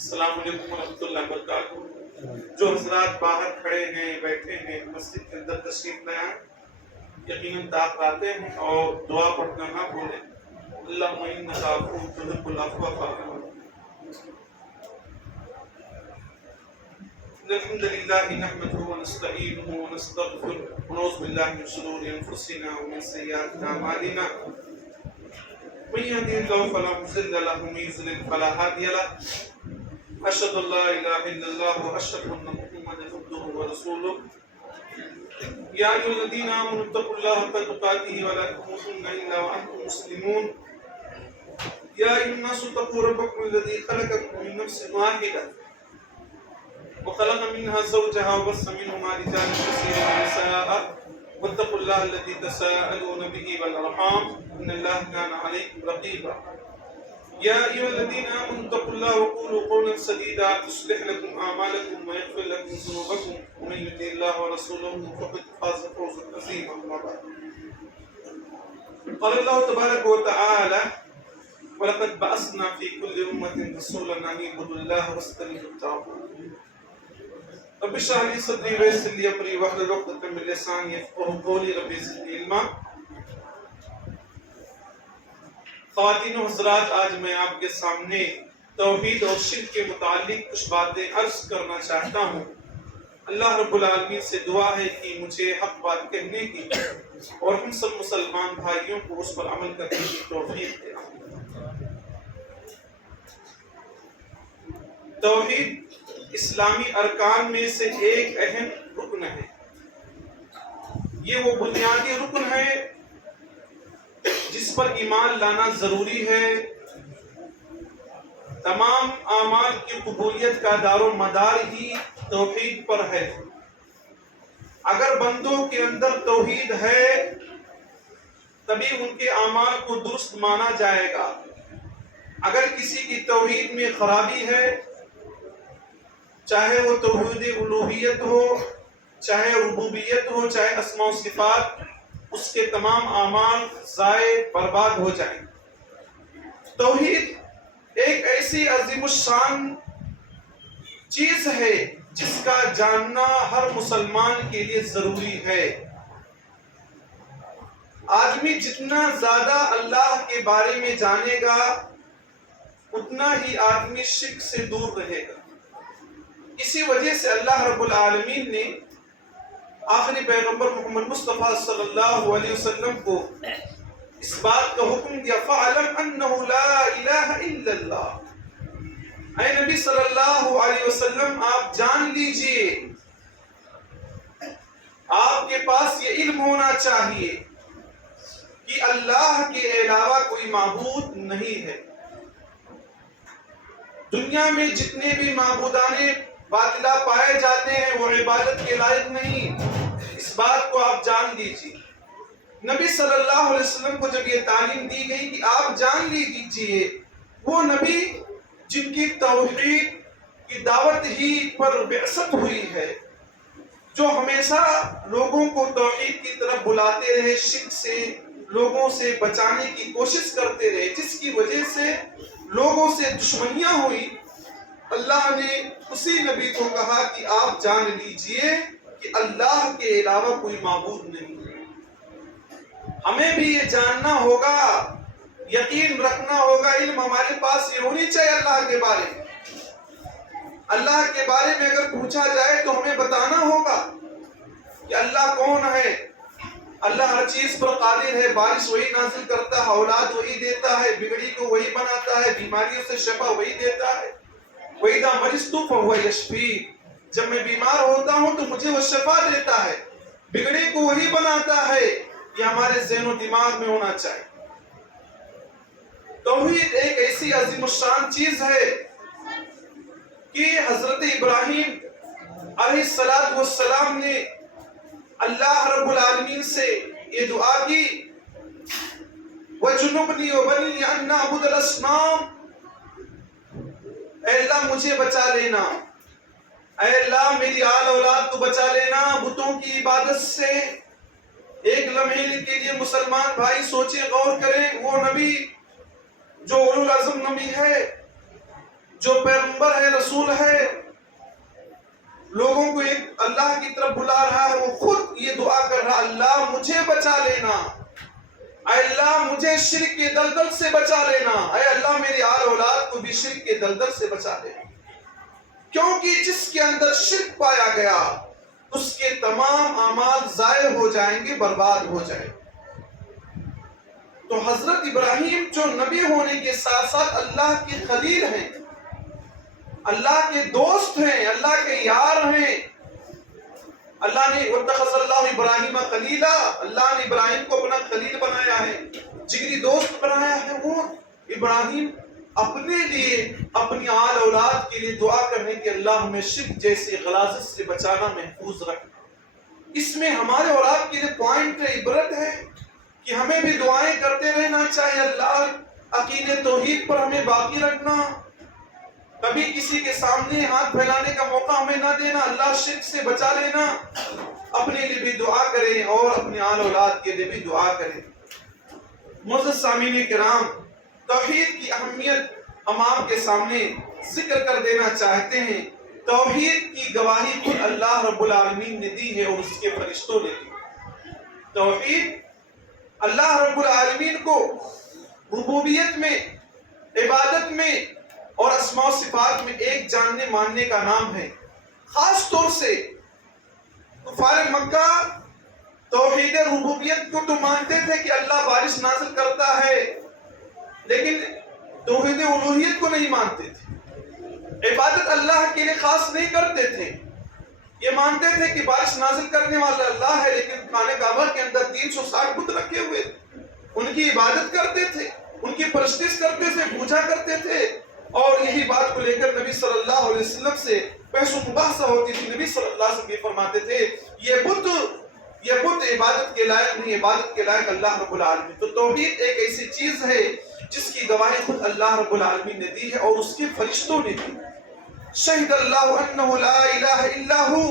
السلام علیکم ورحمۃ اللہ وبرکاتہ۔ جو حضرات باہر کھڑے ہیں، بیٹھے ہیں، مسجد کے اندر تشریف لے آئیں، یقیناً طاق آتے ہیں اور دعا پڑھنا نہ بھولیں۔ اللہم انک عفو تحب العفو فاعف عني۔ الحمد للہ نحمده ونستعینه ونستغفره ونعوذ باللہ من شرور انفسنا ومن سیئات اعمالنا، من يهده الله فلا مضل له ومن يضلل فلا هادي له، أشهد أن لا إله إلا الله وأشهد أن محمدا عبده ورسوله۔ يا أيها الذين آمنوا اتقوا الله حق تقاته ولا تموتن إلا وأنتم مسلمون۔ يا أيها الناس اتقوا ربكم الذي خلقكم من نفس واحدة وخلق منها زوجها وبث منهما رجالا كثيرا ونساء واتقوا الله الذي تساءلون به والأرحام إن الله كان عليكم رقيبا۔ يا أيها الذين آمنوا اتقوا الله وقولوا قولا سديدا يصلح لكم أعمالكم ويغفر لكم ذنوبكم ومن يطع الله ورسوله فقد فاز فوزا عظيما أما بعد۔ قال الله تبارك وتعالى ولقد بعثنا في كل أمة رسولا أن اعبدوا الله واجتنبوا الطاغوت۔ رب اشرح لي صدري ويسر لي أمري واحلل عقدة من لساني يفقهوا قولي رب زدني علما۔ خواتین و حضرات، آج میں آپ کے سامنے توحید اور شرک کے متعلق کچھ باتیں عرض کرنا چاہتا ہوں۔ اللہ رب العالمین سے دعا ہے کہ مجھے حق بات کہنے کی اور ہم سب مسلمان بھائیوں کو اس پر عمل کرنے کی توفیق دے۔ توحید اسلامی ارکان میں سے ایک اہم رکن ہے۔ یہ وہ بنیادی رکن ہے جس پر ایمان لانا ضروری ہے۔ تمام اعمال کی قبولیت کا دار و مدار ہی توحید پر ہے۔ اگر بندوں کے اندر توحید ہے تبھی ان کے اعمال کو درست مانا جائے گا۔ اگر کسی کی توحید میں خرابی ہے، چاہے وہ توحید الوہیت ہو، چاہے ربوبیت ہو، چاہے اسماء و صفات، اس کے تمام اعمال ضائع برباد ہو جائیں۔ توحید ایک ایسی عظیم الشان چیز ہے جس کا جاننا ہر مسلمان کے لیے ضروری ہے۔ آدمی جتنا زیادہ اللہ کے بارے میں جانے گا اتنا ہی آدمی شرک سے دور رہے گا۔ اسی وجہ سے اللہ رب العالمین نے آخری پیغمبر محمد مصطفیٰ صلی اللہ علیہ وسلم کو اس بات کا حکم دیا فَعَلَمْ أَنَّهُ لَا إِلَهَ إِلَّا اللَّهُ۔ اے نبی صلی اللہ علیہ وسلم، آپ جان لیجئے، آپ کے پاس یہ علم ہونا چاہیے کہ اللہ کے علاوہ کوئی معبود نہیں ہے۔ دنیا میں جتنے بھی معبودان باطلہ پائے جاتے ہیں وہ عبادت کے لائق نہیں، اس بات کو آپ جان لیجئے۔ نبی صلی اللہ علیہ وسلم کو جب یہ تعلیم دی گئی کہ آپ جان لیجئے، وہ نبی جن کی توحید کی دعوت ہی پر بعثت ہوئی ہے، جو ہمیشہ لوگوں کو توحید کی طرف بلاتے رہے، شرک سے لوگوں سے بچانے کی کوشش کرتے رہے، جس کی وجہ سے لوگوں سے دشمنیاں ہوئی، اللہ نے اسی نبی کو کہا کہ آپ جان لیجئے کہ اللہ کے علاوہ کوئی معبود نہیں ہے۔ ہمیں بھی یہ جاننا ہوگا، یقین رکھنا ہوگا، علم ہمارے پاس یہ ہونی چاہیے اللہ کے بارے میں۔ اللہ کے بارے میں اگر پوچھا جائے تو ہمیں بتانا ہوگا کہ اللہ کون ہے۔ اللہ ہر چیز پر قادر ہے، بارش وہی نازل کرتا ہے، اولاد وہی دیتا ہے، بگڑی کو وہی بناتا ہے، بیماریوں سے شفا وہی دیتا ہے۔ وَإِذَا مَرِضْتُ فَهُوَ يَشْفِينِ، جب میں بیمار ہوتا ہوں تو مجھے وہ شفا دیتا ہے، بگڑے کو وہی بناتا ہے۔ یہ ہمارے ذہن و دماغ میں ہونا چاہیے۔ توحید ایک ایسی عظیم الشان چیز ہے کہ حضرت ابراہیم علیہ السلام نے اللہ رب العالمین سے یہ دعا کی وَجُنُبْنِي وَبَنِيَّ أَن نَّعْبُدَ الْأَصْنَامَ، اے اللہ مجھے بچا لینا، اے اللہ میری آل اولاد کو بچا لینا بتوں کی عبادت سے۔ ایک لمحے کے لیے مسلمان بھائی سوچیں، غور کریں، وہ نبی جو اولو العزم نبی ہے، جو پیغمبر ہے، رسول ہے، لوگوں کو ایک اللہ کی طرف بلا رہا ہے، وہ خود یہ دعا کر رہا، اللہ مجھے بچا لینا، اے اللہ مجھے شرک کے دلدل سے بچا لینا، اے اللہ میری آل اولاد کو بھی شرک کے دلدل سے بچا لینا، کیونکہ جس کے اندر شرک پایا گیا اس کے تمام اعمال ضائع ہو جائیں گے، برباد ہو جائیں گے۔ تو حضرت ابراہیم جو نبی ہونے کے ساتھ ساتھ اللہ کے خلیل ہیں، اللہ کے دوست ہیں، اللہ کے یار ہیں۔ اللہ نے وَاتَّخَذَ اللَّهُ إِبْرَاهِيمَ خَلِيلًا، اللہ نے ابراہیم کو اپنا خلیل بنایا ہے، جگری دوست بنایا ہے۔ وہ ابراہیم اپنے لیے، اپنی آل اولاد کے لیے دعا کرنے کہ اللہ ہمیں شرک جیسے غلاظت سے بچانا، محفوظ رکھنا۔ اس میں ہمارے اور آپ کے لیے پوائنٹ عبرت ہے کہ ہمیں بھی دعائیں کرتے رہنا چاہیے، اللہ عقیدے توحید پر ہمیں باقی رکھنا، کبھی کسی کے سامنے ہاتھ پھیلانے کا موقع ہمیں نہ دینا، اللہ شرک سے بچا لینا۔ اپنے لیے بھی دعا کریں اور اپنی آل اولاد کے لیے بھی دعا کریں۔ معزز سامعین کرام، توحید کی اہمیت ہم آپ کے سامنے ذکر کر دینا چاہتے ہیں۔ توحید کی گواہی خود اللہ رب العالمین نے دی ہے اور اس کے فرشتوں نے دی۔ توحید اللہ رب العالمین کو ربوبیت میں، عبادت میں اور اسماء و صفات میں ایک جاننے ماننے کا نام ہے۔ خاص طور سے کفار مکہ توحید ربوبیت کو تو مانتے تھے کہ اللہ بارش نازل کرتا ہے، لیکن توحید الوہیت کو نہیں مانتے تھے، عبادت اللہ کے لیے خاص نہیں کرتے تھے۔ یہ مانتے تھے کہ بارش نازل کرنے والا اللہ ہے، لیکن خانہ کعبہ کے اندر 360 بت رکھے ہوئے تھے، ان کی عبادت کرتے تھے، ان کی پرستش کرتے تھے، پوجا کرتے تھے، اور یہی بات کو لے کر نبی صلی اللہ علیہ وسلم سے بحث و مباحثہ ہوتی تھی۔ نبی صلی اللہ علیہ وسلم یہ فرماتے تھے یہ بت عبادت کے لائق نہیں، عبادت کے لائق اللہ رب العالمین۔ تو توحید ایک ایسی چیز ہے جس کی گواہی خود اللہ رب العالمین نے دی ہے اور اس کے فرشتوں نے دی۔ شہد اللہ انہ لا الہ الا ہو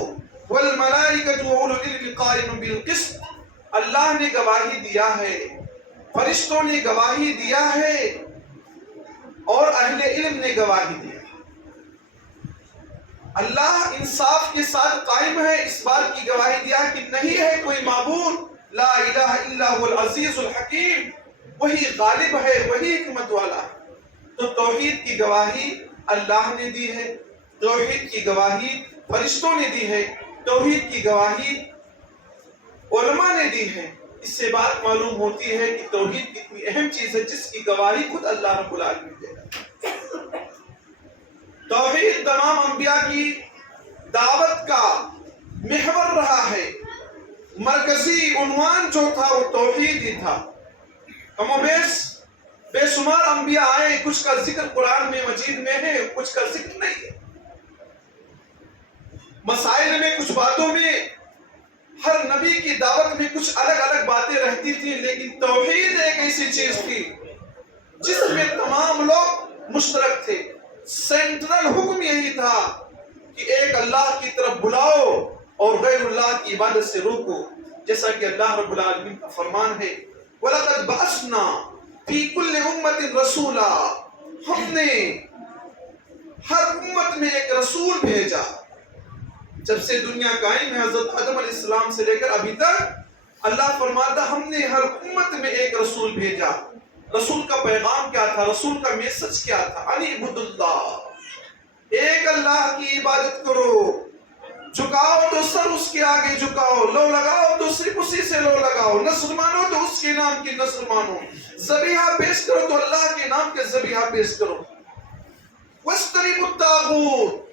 والملائکۃ واولو العلم قائما بالقسط، اللہ نے گواہی دیا ہے، فرشتوں نے گواہی دیا ہے اور اہل علم نے گواہی دی۔ اللہ انصاف کے ساتھ قائم ہے، اس بات کی گواہی دیا کہ نہیں ہے کوئی معبود، لا الہ الا هو العزیز الحکیم، وہی غالب ہے، وہی حکمت والا ہے۔ تو توحید کی گواہی اللہ نے دی ہے، توحید کی گواہی فرشتوں نے دی ہے، توحید کی گواہی علماء نے دی ہے۔ اس سے بات معلوم ہوتی ہے کہ توحید کتنی اہم چیز ہے جس کی گواہی خود اللہ رب العالمین دے گا۔ توحید تمام انبیاء کی دعوت کا محور رہا ہے، مرکزی عنوان جو تھا وہ توحید ہی تھا۔ کم و بیش بے شمار انبیاء آئے، کچھ کا ذکر قرآن میں مجید میں ہے، کچھ کا ذکر نہیں ہے۔ مسائل میں، کچھ باتوں میں، ہر نبی کی دعوت میں کچھ الگ الگ باتیں رہتی تھی، لیکن توحید ایک ایسی چیز تھی جس میں تمام لوگ مشترک تھے۔ سینٹرل حکم یہی تھا کہ ایک اللہ کی طرف بلاؤ اور غیر اللہ کی عبادت سے روکو، جیسا کہ اللہ رب العالمین کا فرمان ہے وَلَقَدْ بَعَثْنَا فِي كُلِّ أُمَّةٍ رَسُولًا، ہم نے ہر امت میں ایک رسول بھیجا۔ جب سے دنیا قائم ہے حضرت آدم علیہ السلام سے لے کر ابھی تک، اللہ فرماتا ہم نے ہر امت میں ایک رسول بھیجا۔ رسول کا پیغام کیا تھا؟ رسول کا میسج کیا تھا؟ ان اعبدوا اللہ، ایک اللہ کی عبادت کرو، جھکاؤ تو سر اس کے آگے جھکاؤ، لو لگاؤ تو صرف اسی سے لو لگاؤ، نذر مانو تو اس کے نام کی نذر مانو، ذبیحہ پیش کرو تو اللہ کے نام کے ذبیحہ پیش کرو۔ واجتنبوا الطاغوت،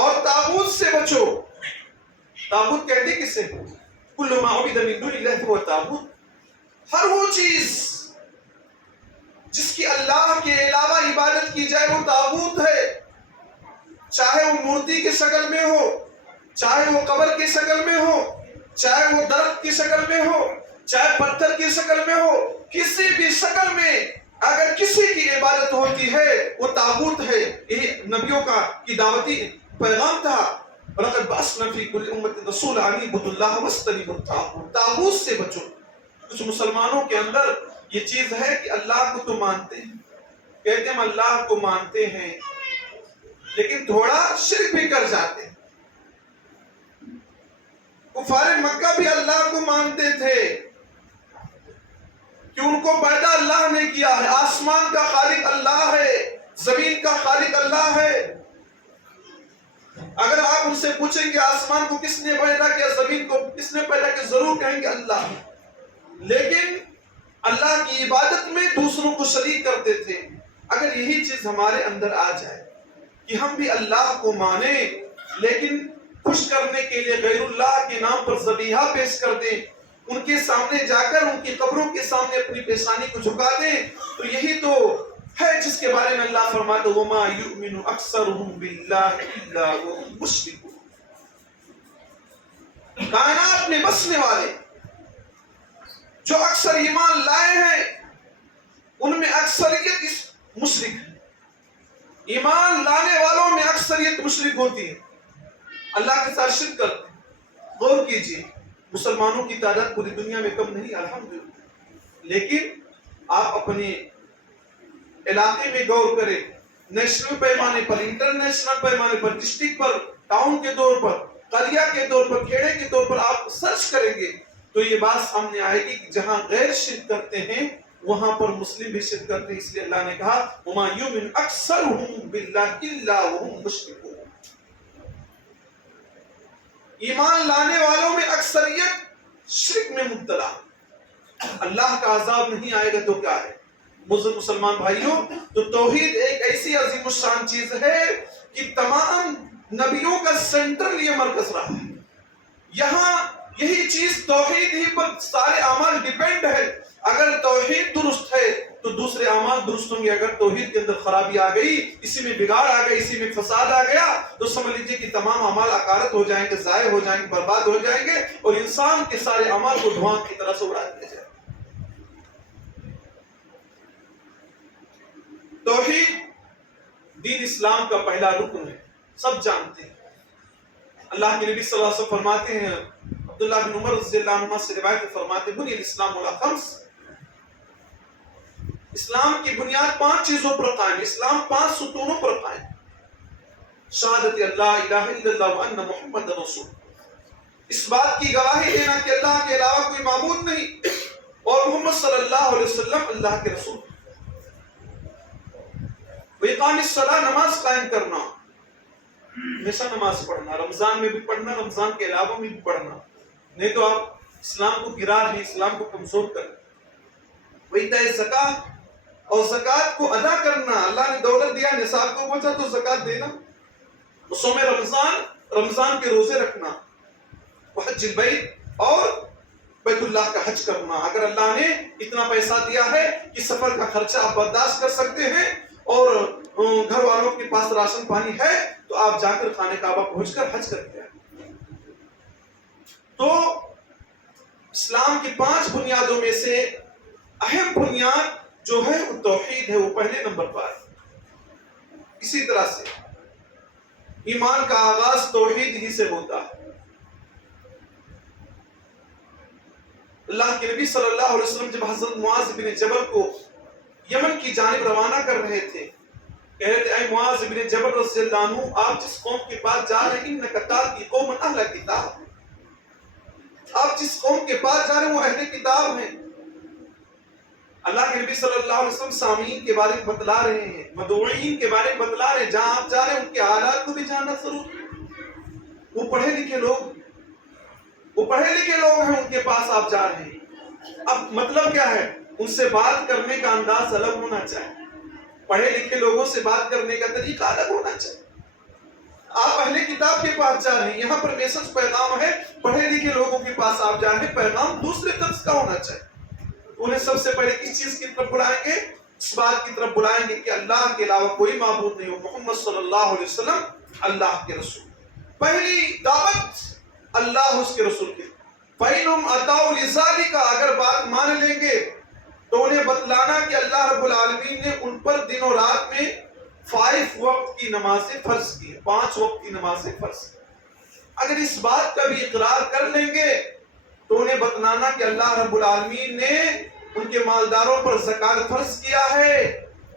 اور تاغوت سے بچو۔ تاغوت کہتے کسے؟ کل ما عبد من دون اللہ فهو تاغوت، ہر وہ چیز جس کی اللہ کے علاوہ عبادت کی جائے وہ تاغوت ہے، چاہے وہ مورتی کی شکل میں ہو، چاہے وہ قبر کی شکل میں ہو، چاہے وہ درخت کی شکل میں ہو، چاہے پتھر کی شکل میں ہو، کسی بھی شکل میں اگر کسی کی عبادت ہوتی ہے وہ تاغوت ہے۔ یہ نبیوں کی دعوتی پیغام تھا، وَلَقَدْ بَعَثْنَا فِي كُلِّ أُمَّةٍ رَسُولًا أَنِ اعْبُدُوا اللَّهَ وَاجْتَنِبُوا الطَّاغُوتَ، تاغوت سے بچو۔ کچھ مسلمانوں کے اندر یہ چیز ہے کہ اللہ کو تو مانتے ہیں، کہتے ہیں ہم اللہ کو مانتے ہیں لیکن تھوڑا شرک بھی کر جاتے ہیں۔ کفار مکہ بھی اللہ کو مانتے تھے کہ ان کو پیدا اللہ نے کیا ہے، آسمان کا خالق اللہ ہے، زمین کا خالق اللہ ہے۔ اگر آپ ان سے پوچھیں کہ آسمان کو کس نے پیدا کیا، زمین کو کس نے پیدا کیا، ضرور کہیں گے اللہ۔ لیکن اللہ کی عبادت میں دوسروں کو شریک کرتے تھے۔ اگر یہی چیز ہمارے اندر آ جائے کہ ہم بھی اللہ کو مانیں لیکن خوش کرنے کے لیے غیر اللہ کے نام پر ذبیحہ پیش کر دیں، ان کے سامنے جا کر ان کی قبروں کے سامنے اپنی پیشانی کو جھکا دیں، تو یہی تو ہے جس کے بارے میں اللہ فرماتا ہے وَمَا يُؤْمِنُ أَكْثَرُهُمْ بِاللَّهِ إِلَّا وَهُمْ مُشْرِكُونَ۔ کائنات میں بسنے والے جو اکثر ایمان لائے ہیں ان میں اکثریت مشرک ہے۔ ایمان لانے والوں میں اکثریت مشرک ہوتی ہے، اللہ کے ساتھ شرک کرتے ہیں۔ غور کیجئے، مسلمانوں کی تعداد پوری دنیا میں کم نہیں الحمدللہ، لیکن آپ اپنے علاقے میں غور کریں، نیشنل پیمانے پر، انٹرنیشنل پیمانے پر، ڈسٹرکٹ پر، ٹاؤن کے طور پر، قریہ کے طور پر، کھیڑے کے طور پر آپ سرچ کریں گے تو یہ بات سامنے آئے گی کہ جہاں غیر شرک کرتے ہیں وہاں پر مسلم بھی شرک کرتے ہیں۔ اس لیے اللہ نے کہا وَمَا يُؤْمِنُ أَكْثَرُهُمْ بِاللَّهِ إِلَّا وَهُمْ مُشْرِكُونَ۔ ایمان لانے والوں میں اکثریت شرک میں مبتلا، اللہ کا عذاب نہیں آئے گا تو کیا ہے؟ مسلمان بھائیوں، تو توحید ایک ایسی عظیم الشان چیز ہے کہ تمام نبیوں کا سینٹرل یہ مرکز رہا ہے۔ یہاں یہی چیز توحید ہی پر سارے اعمال ڈیپینڈ ہے۔ اگر توحید درست ہے تو دوسرے اعمال درست ہوں گے۔ اگر توحید کے اندر خرابی آ گئی، اسی میں بگاڑ آ گئی، اسی میں فساد آ گیا تو سمجھ لیجیے کہ تمام اعمال اکارت ہو جائیں گے، ضائع ہو جائیں گے، برباد ہو جائیں گے اور انسان کے سارے اعمال کو دھواں کی طرح سے اڑا دیا جائے۔ توحید دین اسلام کا پہلا رکن ہے، سب جانتے ہیں۔ اللہ کے نبی صلی اللہ علیہ وسلم فرماتے ہیں، عبداللہ بن عمر رضی اللہ عنہ سے روایت فرماتے ہیں، بنی الاسلام علی خمس، اسلام کی بنیاد 5 چیزوں پر قائم، اسلام 5 ستونوں پر قائم۔ شہادت اللہ الہ الا اللہ وان محمد رسول، اس بات کی گواہی دینا کہ اللہ کے علاوہ کوئی معبود نہیں اور محمد صلی اللہ علیہ وسلم اللہ کے رسول۔ وإقام الصلاۃ، نماز قائم کرنا، ہمیشہ نماز پڑھنا، رمضان میں بھی پڑھنا، رمضان کے علاوہ میں بھی پڑھنا، نہیں تو آپ اسلام کو گرا رہے ہیں، اسلام کو کمزور کر۔ وإیتاء الزکوٰۃ، اور زکوٰۃ کو ادا کرنا، اللہ نے دولت دیا، نصاب کو پہنچا تو زکوٰۃ دینا۔ صوم رمضان، رمضان کے روزے رکھنا۔ وحج البیت، اور بیت اللہ کا حج کرنا۔ اگر اللہ نے اتنا پیسہ دیا ہے کہ سفر کا خرچہ آپ برداشت کر سکتے ہیں اور گھر والوں کے پاس راشن پانی ہے تو آپ جا کر خانہ کعبہ پہنچ کر حج کر کے آئیں۔ تو اسلام کی 5 بنیادوں میں سے اہم بنیاد جو ہے وہ توحید ہے، وہ پہلے نمبر پر ہے۔ اسی طرح سے ایمان کا آغاز توحید ہی سے ہوتا ہے۔ اللہ کے نبی صلی اللہ علیہ وسلم جب حضرت معاذ بن جبل کو یمن کی جانب روانہ کر رہے تھے، کہہ رہے تھے اے معاذ بن جبل رضی اللہ عنہ، آپ جس قوم کے پاس جا رہے ہیں انک تاتی قوما اہل کتاب، آپ جس قوم کے پاس جا رہے ہیں وہ اہل کتاب ہیں۔ اللہ کے نبی صلی اللہ علیہ وسلم سامعین کے بارے میں بتلا رہے ہیں، مدعوین کے بارے میں بتلا رہے ہیں، جہاں آپ جا رہے ہیں ان کے حالات کو بھی جاننا ضرور ہے۔ وہ پڑھے لکھے لوگ ہیں، ان کے پاس آپ جا رہے ہیں۔ اب مطلب کیا ہے؟ ان سے بات کرنے کا انداز الگ ہونا چاہیے، پڑھے لکھے لوگوں سے بات کرنے کا طریقہ الگ ہونا چاہیے۔ آپ اہل کتاب کے پاس جا رہے ہیں، یہاں پر میسج پیغام ہے، پڑھے لکھے لوگوں کے پاس آپ جا رہے ہیں، پیغام دوسرے طرز کا ہونا چاہیے۔ انہیں سب سے پہلے کس چیز کی طرف بلائیں گے؟ اس بات کی طرف بلائیں گے کہ اللہ کے علاوہ کوئی معبود نہیں ہو، محمد صلی اللہ علیہ وسلم اللہ کے رسول۔ پہلی دعوت اللہ اس کے رسول کی۔ فَإِنْهُمْ أَتَوْا لِذَلِكَ، اگر بات مان لیں گے تو انہیں بتلانا کہ اللہ رب العالمین نے ان پر دن و رات میں 5 وقت کی نمازیں فرض کی، 5 وقت کی نمازیں فرض کی۔ اگر اس بات کا بھی اقرار کر لیں گے تو انہیں بتلانا کہ اللہ رب العالمین نے ان کے مالداروں پر زکوٰۃ فرض کیا ہے،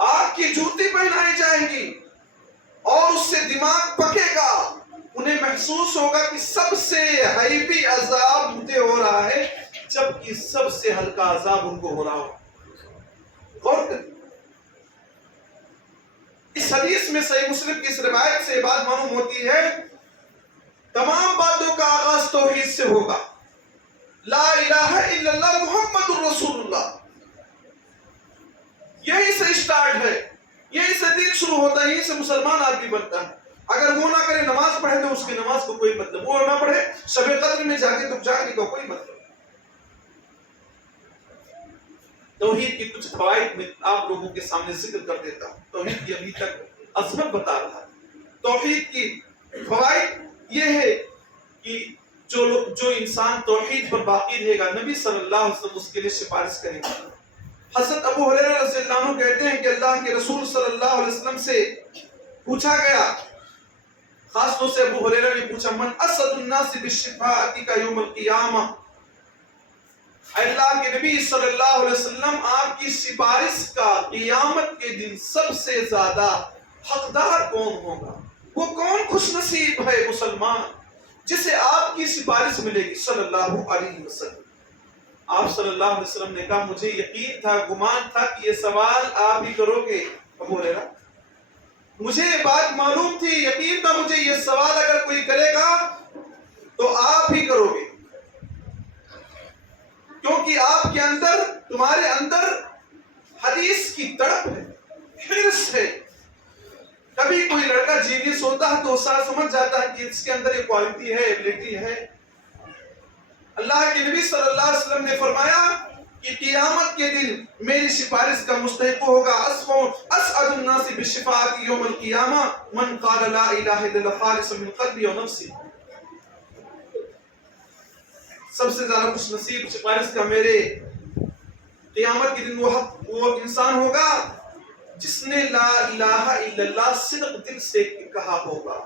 آگ کی جوتی پہنائی جائے گی اور اس سے دماغ پکے گا. انہیں محسوس ہوگا کہ سب سے ہیوی عذاب مجھے ہو رہا ہے جبکہ سب سے ہلکا عذاب ان کو ہو رہا ہو. غور کریں. اس حدیث میں صحیح مسلم کی اس روایت سے بات معلوم ہوتی ہے تمام باتوں کا آغاز توحید سے ہوگا. لا الہ الا اللہ محمد الرسول اللہ. یہی سے اسٹارٹ ہے, یہی سے دین شروع ہوتا ہے, یہی سے مسلمان آدمی بنتا ہے. اگر وہ نہ کرے نماز پڑھے تو اس کی نماز کو کوئی مطلب, وہ نہ پڑھے شب قدر میں جاگے تو جاگنے کا کوئی مطلب. توحید کی کچھ فوائد میں آپ لوگوں کے سامنے ذکر کر دیتا ہوں. توحید کی ابھی تک عظمت بتا رہا ہے. توحید کی فوائد یہ ہے کہ جو انسان توحید پر باقی رہے گا نبی صلی اللہ علیہ وسلم اس کے لیے سفارش کریں گے. حضرت ابو ہریرہ رضی اللہ عنہ کہتے ہیں کہ اللہ کے رسول صلی اللہ علیہ وسلم سے پوچھا گیا, خاص طور سے ابو ہریرہ نے پوچھا, من اسد الناس بالشفاعۃ کا یوم القیامہ. اللہ کے نبی صلی اللہ علیہ وسلم آپ کی سفارش کا قیامت کے دن سب سے زیادہ حقدار کون ہوگا؟ وہ کون خوش نصیب ہے مسلمان جسے آپ کی سفارش ملے گی صلی اللہ علیہ وسلم. آپ صلی اللہ علیہ وسلم نے کہا مجھے یقین تھا, گمان تھا کہ یہ سوال آپ ہی کرو گے ابو ہریرہ. مجھے یہ بات معلوم تھی, یقین تھا مجھے یہ سوال اگر کوئی کرے گا تو آپ ہی کرو گے, کیونکہ آپ کے اندر, تمہارے اندر حدیث کی تڑپ ہے, حرص ہے. کبھی کوئی لڑکا جینیس ہوتا ہے تو سارا سمجھ جاتا ہے کہ اس کے اندر یہ کوالٹی ہے, ایبلٹی ہے. اللہ کے نبی صلی اللہ علیہ وسلم نے فرمایا کہ قیامت کے دن میری سفارش کا مستحق ہوگا اسعد الناس بالشفاعۃ یوم القیامہ من قال لا الہ الا اللہ خالصا من قلبی و نفسی. سب سے زیادہ خوش نصیب سفارش کا میرے قیامت کے دن وہ انسان ہوگا جس نے لا الہ الا اللہ صدق دل سے کہا ہوگا.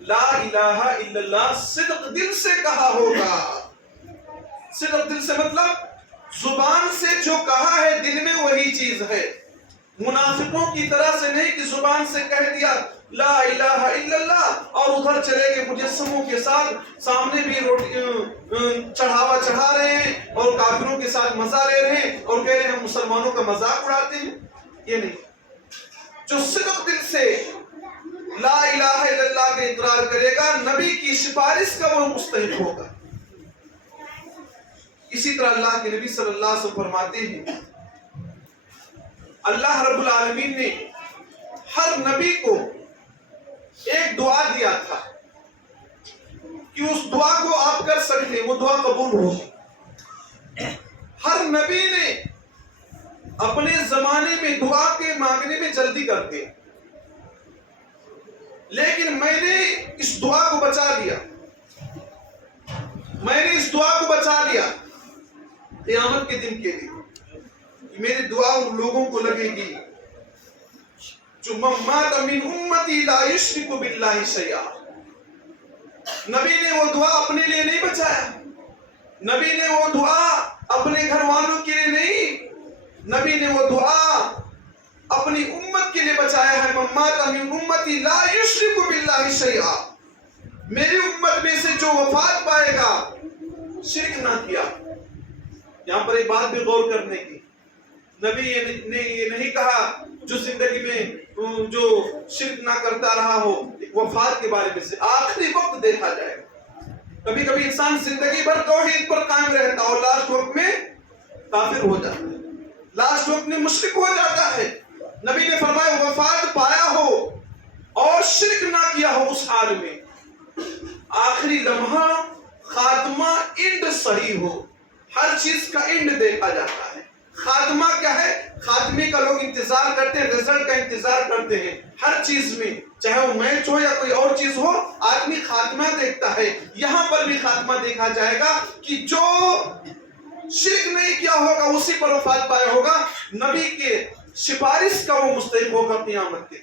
لا الہ الا اللہ صدق دل سے کہا ہوگا. صدق دل سے مطلب زبان سے جو کہا ہے دل میں وہی چیز ہے. منافقوں کی طرح سے نہیں کہ زبان سے کہہ دیا لا الہ الا اللہ اور ادھر چلے گئے مجسموں کے ساتھ سامنے بھی روٹی چڑھاوا چڑھا رہے ہیں اور کافروں کے ساتھ مزہ لے رہے ہیں اور کہہ رہے ہیں ہم مسلمانوں کا مذاق اڑاتے ہیں. یہ نہیں. جو صدق دل سے لا الہ الا اللہ کا اقرار کرے گا نبی کی سفارش کا وہ مستحق ہوگا. اسی طرح اللہ کے نبی صلی اللہ علیہ وسلم فرماتے ہیں اللہ رب العالمین نے ہر نبی کو ایک دعا دیا تھا کہ اس دعا کو آپ کر سکتے, وہ دعا قبول ہوگی. ہر نبی نے اپنے زمانے میں دعا کے مانگنے میں جلدی کرتے, لیکن میں نے اس دعا کو بچا لیا, میں نے اس دعا کو بچا لیا قیامت کے دن کے لیے. میری دعا ان لوگوں کو لگے گی جو مات من امتی لا یشرک باللہ شیئا. نبی نے وہ دعا اپنے لیے نہیں بچایا, نبی نے وہ دعا اپنے گھر والوں کے لیے نہیں, نبی نے وہ دعا اپنی امت کے لیے بچایا ہے. مات من امتی لا یشرک باللہ شیئا. میری امت میں سے جو وفات پائے گا شرک نہ کیا. یہاں پر ایک بات بھی غور کرنے کی, نبی نے یہ نہیں کہا جو زندگی میں جو شرک نہ کرتا رہا ہو وفات کے بارے میں سے آخری وقت دیکھا جائے گا. کبھی کبھی انسان زندگی بھر توحید پر قائم رہتا اور لاسٹ وقت میں کافر ہو جاتا ہے, لاسٹ وقت میں مشرک ہو جاتا ہے. نبی نے فرمایا وفات پایا ہو اور شرک نہ کیا ہو اس حال میں آخری لمحہ خاتمہ اینڈ صحیح ہو. ہر چیز کا اینڈ دیکھا جاتا ہے. خاتمہ کیا ہے؟ خاتمے کا لوگ انتظار کرتے ہیں, رزلٹ کا انتظار کرتے ہیں. ہر چیز میں چاہے وہ میچ ہو یا کوئی اور چیز ہو آدمی خاتمہ دیکھتا ہے. یہاں پر بھی خاتمہ دیکھا جائے گا کہ جو شرک نہیں کیا ہوگا اسی پر وفات پایا ہوگا, نبی کے سفارش کا وہ مستحق ہوگا قیامت کے.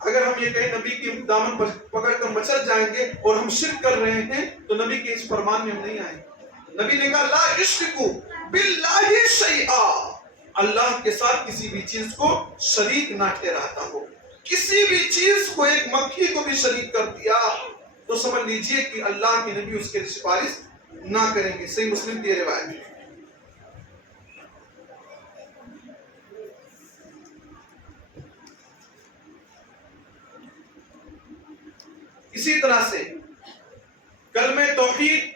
اگر ہم یہ کہیں نبی کی دامن پر پکڑ کر مچل جائیں گے اور ہم شرک کر رہے ہیں تو نبی کے اس فرمان میں ہم نہیں آئیں گے. نبی نے کہا لا یشرکو باللہ شیئا. اللہ کے ساتھ کسی بھی چیز کو شریک نہ ٹھہراتا ہو. کسی بھی چیز کو، ایک مکھی کو بھی شریک کر دیا تو سمجھ لیجئے کہ اللہ کے نبی اس کے سفارش نہ کریں گے. صحیح مسلم کی روایت ہے. اسی طرح سے کلمہ توحید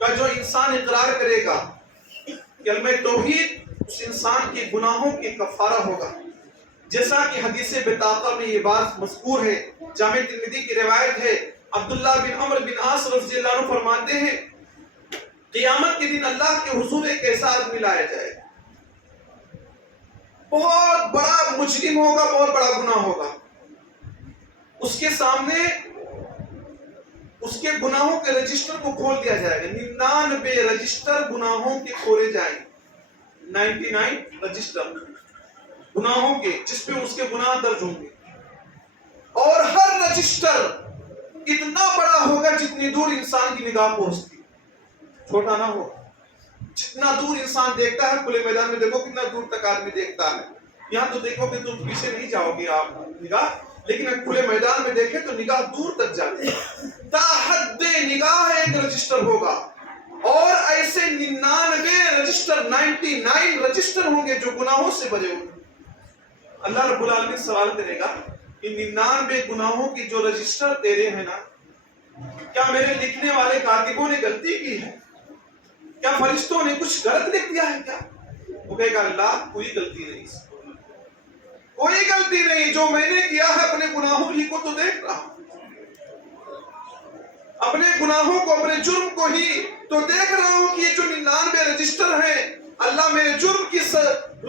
کا جو انسان اقرار کرے گا، کلمہ توحید اس انسان کے گناہوں کے کفارہ ہوگا. جیسا کہ حدیث بطاقہ میں یہ بات مذکور ہے، جامع ترمذی کی روایت ہے. عبداللہ بن عمرو بن عاص رضی اللہ عنہ فرماتے ہیں قیامت کے دن اللہ کے حضور ایک ایسا آدمی لایا جائے گا، بہت بڑا مجرم ہوگا، بہت بڑا گناہ ہوگا. اس کے سامنے اس کے گناہوں کے رجسٹر کو کھول دیا جائے گا. 99 رجسٹر گناہوں کے کھولے جائیں گے. 99 رجسٹر گناہوں کے جس پہ اس کے گناہ درج ہوں گے، اور ہر رجسٹر اتنا بڑا ہوگا جتنی دور انسان کی نگاہ پہنچتی، چھوٹا نہ ہو. جتنا دور انسان دیکھتا ہے، کھلے میدان میں دیکھو کتنا دور تک آدمی دیکھتا ہے. یہاں تو دیکھو کہ تم پیچھے نہیں جاؤ گے آپ نگاہ، لیکن اگر کھلے میدان میں دیکھیں تو نگاہ دور تک جاتی ہے. تا حد نگاہ ایک رجسٹر ہوگا، اور ایسے 99 رجسٹر 99 رجسٹر ہوں گے جو گناہوں سے بھرے ہوں گے. اللہ رب العالمین سوال کرے گا کہ 99 گناہوں کی جو رجسٹر تیرے ہیں نا، کیا میرے لکھنے والے کاتبوں نے غلطی کی ہے؟ کیا فرشتوں نے کچھ غلط لکھ دیا ہے کیا؟ وہ کہے گا اللہ کوئی غلطی نہیں، کوئی غلطی نہیں. جو میں نے کیا ہے اپنے گناہوں ہی کو تو دیکھ رہا ہوں، اپنے گناہوں کو، اپنے جرم کو ہی تو دیکھ رہا ہوں کہ یہ جو 99 رجسٹر ہیں اللہ میرے جرم کی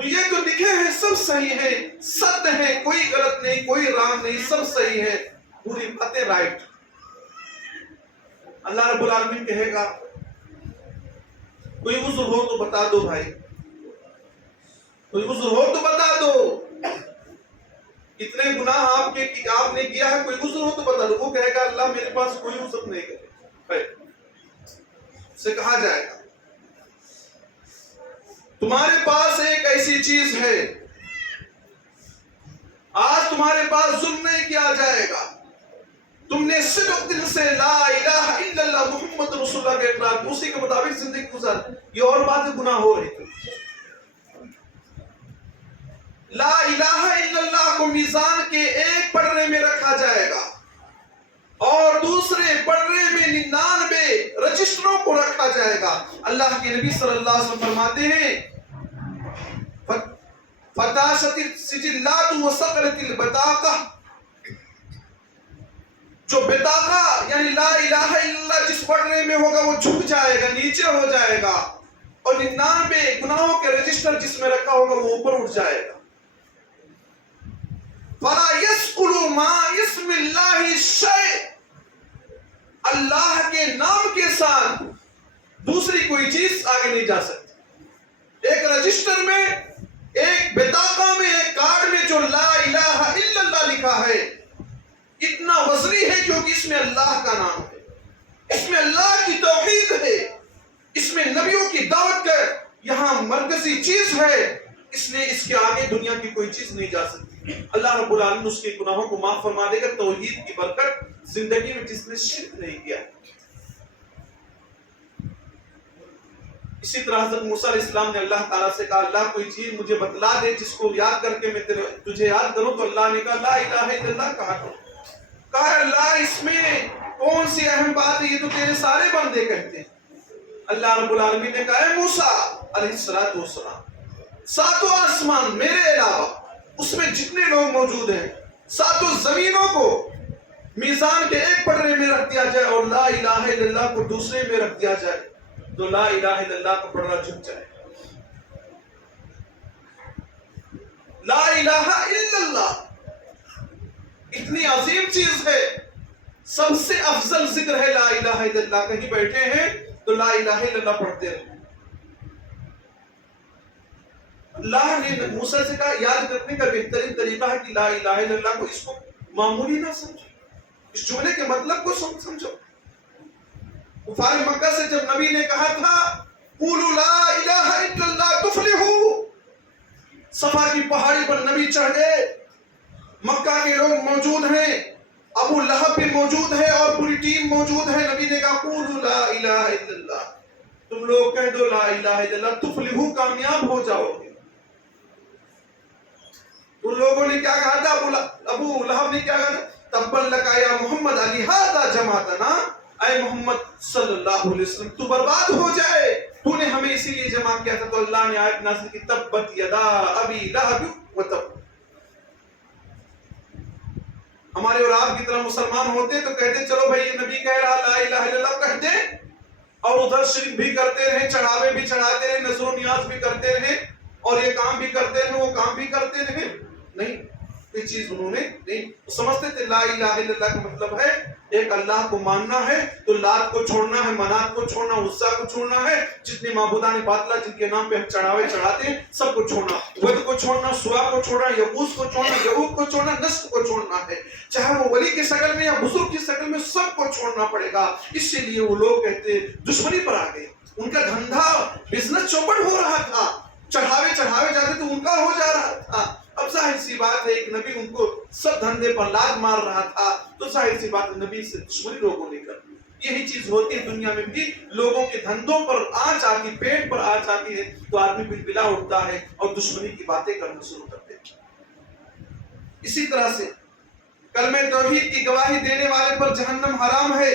یہ تو لکھے ہیں سب صحیح ہیں، سچ ہیں، کوئی غلط نہیں، کوئی رانگ نہیں، سب صحیح ہے، پوری باتیں رائٹ. اللہ رب العالمین کہے گا کوئی عذر ہو تو بتا دو بھائی، کوئی عذر ہو تو بتا دو، اتنے گناہ آپ نے کیا ہے، کوئی عذر ہو تو بتا دو. وہ کہے گا اللہ میرے پاس کوئی عذر نہیں ہے. سے کہا جائے گا تمہارے پاس ایک ایسی چیز ہے، آج تمہارے پاس ظلم نہیں کیا جائے گا، تم نے صدق دل سے لا الہ الا اللہ محمد رسول اللہ کے اقرار، اسی کے مطابق زندگی گزار. یہ اور باتیں گناہ ہو رہی تھی. لا الہ الا اللہ کو میزان کے ایک پڑھنے میں رکھا جائے گا، اور دوسرے پڑھنے میں 99 رجسٹروں کو رکھا جائے گا. اللہ کے نبی صلی اللہ علیہ وسلم فرماتے ہیں فتاشت السجلات وثقلت البطاقہ، جو بطاقہ یعنی لا الہ الا اللہ جس پڑھنے میں ہوگا وہ جھک جائے گا، نیچے ہو جائے گا، اور 99 گناہوں کے رجسٹر جس میں رکھا ہوگا وہ اوپر اٹھ جائے گا. فَلَا يَسْقُلُ مَا اسْمِ اللَّهِ شَيْءٍ، اللہ کے نام کے ساتھ دوسری کوئی چیز آگے نہیں جا سکتی. ایک رجسٹر میں، ایک بطاقہ میں، ایک کارڈ میں جو لا الہ الا اللہ لکھا ہے اتنا وزنی ہے کیونکہ اس میں اللہ کا نام ہے، اس میں اللہ کی توحید ہے، اس میں نبیوں کی دعوت کا یہاں مرکزی چیز ہے، اس لیے اس کے آگے دنیا کی کوئی چیز نہیں جا سکتی. اللہ رب العالمین اس کے گناہوں کو معاف فرما دے گا توحید کی برکت زندگی میں جس نے شرک نہیں کیا. اسی طرح حضرت موسیٰ علیہ السلام نے اللہ تعالیٰ سے کہا اللہ کوئی چیز مجھے بتلا دے جس کو یاد کر کے میں تجھے یاد کروں. تو اللہ نے کہا لا الہ الا اللہ کہا کرو. کہا اللہ اس میں کون سی اہم بات ہے، یہ تو تیرے سارے بندے کہتے ہیں. اللہ رب العالمین نے کہا اے موسیٰ علیہ السلام، ساتوں آسمان میرے علاوہ اس میں جتنے لوگ موجود ہیں، ساتوں زمینوں کو میزان کے ایک پڑھنے میں رکھ دیا جائے اور لا الہ الا اللہ کو دوسرے میں رکھ دیا جائے تو لا الہ الا اللہ کو پڑھنا جھک جائے. لا الہ الا اللہ اتنی عظیم چیز ہے، سب سے افضل ذکر ہے لا الہ الا اللہ. کہیں بیٹھے ہیں تو لا الہ الا اللہ پڑھتے رہے. اللہ نے موسیٰ سے کہا یاد کرنے کا بہترین طریقہ ہے کہ لا الہ الا اللہ کو اس کو معمولی نہ سمجھو، اس جملے کے مطلب کو سمجھو. کفار مکہ سے جب نبی نے کہا تھا قولوا لا الہ الا اللہ تفلحوا، صفا کی پہاڑی پر نبی چڑھ گئے، مکہ کے لوگ موجود ہیں، ابو لہب بھی موجود ہے اور پوری ٹیم موجود ہے. نبی نے کہا قولوا لا الہ الا اللہ، تم لوگ کہہ دو لا الہ الا اللہ تفلحوا، کامیاب ہو جاؤ گے. ان لوگوں نے کیا کہا تھا؟ ابو لہب نے کیا کہا تھا؟ تبا لک یا محمد لہذا جمعتنا، اے محمد صلی اللہ علیہ وسلم تو برباد ہو جائے، تو نے ہمیں اسی لیے جمع کیا تھا. تو اللہ نے آیت نازل کی تبت یدا ابی لہب وتب. ہمارے اور آپ کی طرح مسلمان ہوتے تو کہتے چلو بھائی یہ نبی کہہ رہا لا الہ الا اللہ کہہ دیں، اور ادھر شرک بھی کرتے رہے، چڑھاوے بھی چڑھاتے رہے، نذر و نیاز بھی کرتے رہے، اور یہ کام بھی کرتے رہے، وہ کام بھی کرتے رہے. نہیں، یہ چیز انہوں نے نہیں سمجھتے تھے. لا الہ الا اللہ کا مطلب ہے ایک اللہ کو ماننا ہے، تو لات کو چھوڑنا ہے، منات کو چھوڑنا، عزا کو چھوڑنا ہے، جتنے معبودان باطلہ جن کے نام پہ ہم چڑھاوے چڑھاتے ہیں سب کو چھوڑنا، ود کو چھوڑنا، سوا کو چھوڑنا، یغوث کو چھوڑنا، یعوق کو چھوڑنا، نسل کو چھوڑنا ہے، چاہے وہ ولی کی شکل میں یا بزرگ کی شکل میں، سب کو چھوڑنا پڑے گا. اس لیے وہ لوگ کہتے دشمنی پر آ گئے. ان کا دھندا بزنس چوپٹ ہو رہا تھا، چڑھاوے جاتے تو ان کا ہو جا رہا تھا. اب ظاہر سی بات ہے ایک نبی ان کو سب دھندے پر لات مار رہا تھا، تو ظاہر سی بات ہے نبی سے دشمنی لوگوں نے کر دی. یہی چیز ہوتی ہے دنیا میں بھی، لوگوں کے دھندوں پر آنچ آتی، پیٹ پر آنچ آتی ہے تو آدمی بلبلا اٹھتا ہے اور دشمنی کی باتیں کرنا شروع کرتے ہیں. اسی طرح سے کلمہ توحید کی گواہی دینے والے پر جہنم حرام ہے.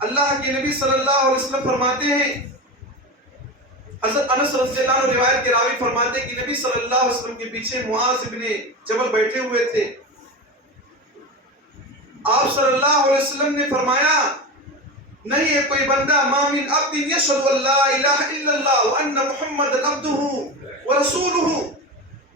اللہ کے نبی صلی اللہ علیہ وسلم فرماتے ہیں، حضرت انس رضی اللہ عنہ روایت کے راوی فرماتے ہیں کہ نبی صلی اللہ علیہ وسلم کے پیچھے معاذ بن جبل بیٹھے ہوئے تھے. آپ صلی اللہ علیہ وسلم نے فرمایا نہیں ہے کوئی بندہ ما من عبد یشهد ان لا الہ الا اللہ وان محمد عبدہ ورسولہ،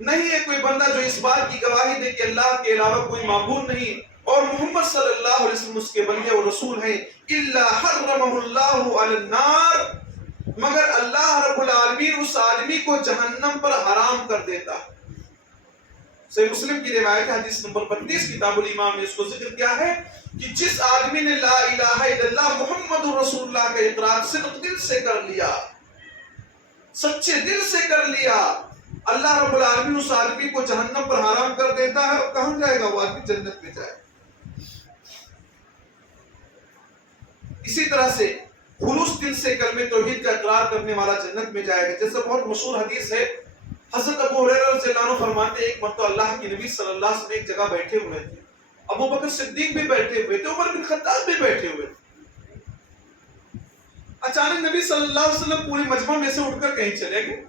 نہیں ہے کوئی بندہ جو اس بات کی گواہی دے کہ اللہ کے علاوہ کوئی معبود نہیں اور محمد صلی اللہ علیہ وسلم اس کے بندے اور رسول ہیں، الا حرمہ اللہ علی النار، مگر اللہ رب العالمین اس آدمی کو جہنم پر حرام کر دیتا. صحیح مسلم کی روایت حدیث نمبر 32 کتاب الایمان میں اس کو ذکر کیا ہے کہ جس آدمی نے لا الہ الا اللہ محمد رسول اللہ کا اقرار صدق دل سے کر لیا، سچے دل سے کر لیا، اللہ رب العالمین اس آدمی کو جہنم پر حرام کر دیتا ہے. اور کہاں جائے گا وہ آدمی؟ جنت میں جائے. اسی طرح سے خلوص دل سے کلمہ توحید کا اقرار کرنے والا جنت میں جائے گا. جیسے بہت مشہور حدیث ہے، حضرت ابو ہریرہ رضی اللہ عنہ فرماتے ہیں ایک مرتبہ اللہ کے نبی صلی اللہ علیہ وسلم ایک جگہ بیٹھے ہوئے تھے، ابو بکر صدیق بھی بیٹھے ہوئے تھے، عمر بن خطاب بھی بیٹھے ہوئے تھے. اچانک نبی صلی اللہ علیہ وسلم پورے مجمع میں سے اٹھ کر کہیں چلے گئے.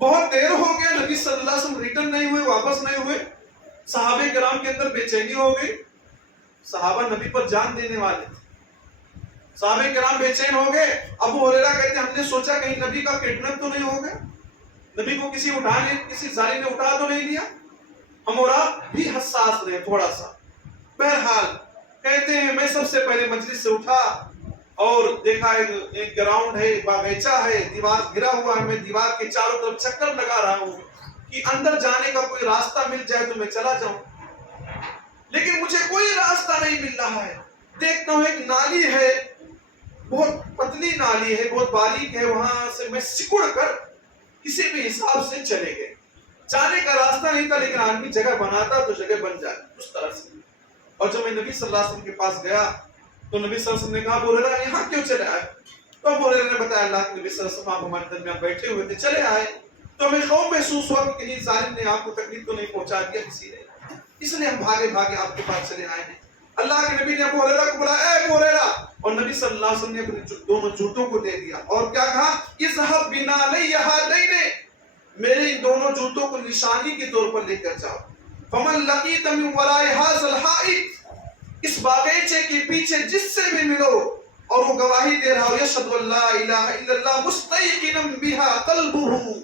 بہت دیر ہو گیا، نبی صلی اللہ علیہ وسلم ریٹرن نہیں ہوئے، واپس نہیں ہوئے. صحابہ کرام کے اندر بے چینی ہو گئی. صحابہ نبی پر جان دینے والے تھے، صحابہ کرام بے چین ہو گئے. ابو ہریرہ کہتے ہیں ہم نے سوچا کہیں نبی کا کڈنیپ تو نہیں ہو گیا، نبی کو کسی ظالم نے اٹھا تو نہیں لیا. ہم اور آپ بھی حساس رہے تھوڑا سا. بہرحال کہتے ہیں میں سب سے پہلے مجلس سے اٹھا اور دیکھا ایک گراؤنڈ ہے، باغیچہ ہے، دیوار گرا ہوا ہے، میں دیوار کے چاروں طرف چکر لگا رہا ہوں کہ اندر جانے کا کوئی راستہ مل جائے تو میں چلا جاؤں، لیکن مجھے کوئی راستہ نہیں مل رہا ہے. دیکھتا ہوں ایک نالی ہے، بہت پتلی نالی ہے، بہت باریک ہے، وہاں سے میں سکڑ کر کسی بھی حساب سے چلے گئے. جانے کا راستہ نہیں تھا، لیکن آدمی جگہ بناتا تو جگہ بن جائے اس طرح سے. اور جب میں نبی صلی اللہ علیہ وسلم کے پاس گیا تو نبی صلی اللہ علیہ وسلم نے کہا ابو ہریرہ یہاں کیوں چلے آئے؟ تو ابو ہریرہ نے بتایا اللہ کے نبی صلی اللہ علیہ وسلم آپ ہمارے درمیان بیٹھے ہوئے تھے، چلے آئے تو ہمیں خوف محسوس ہوا کہ کہیں ظالم نے آپ کو تکلیف تو نہیں پہنچا دیا کسی نے، اس لیے ہم بھاگے بھاگے آپ کے پاس چلے آئے ہیں. اللہ کے نبی نے ابو ہریرہ کو بلایا، اے ابو ہریرہ، اور نبی صلی اللہ علیہ وسلم نے اپنے دونوں جوتوں کو دے دیا اور کیا کہا اذهب بنعلي هذين، میرے ان دونوں جوتوں کو نشانی کے طور پر لے کر جاؤ. فمن لقيت من وراء هذا الحائط، اس باغیچے کے پیچھے جس سے بھی ملو اور وہ گواہی دے رہا ہو یشهد ان لا الہ الا اللہ مستيقنا بها قلبه،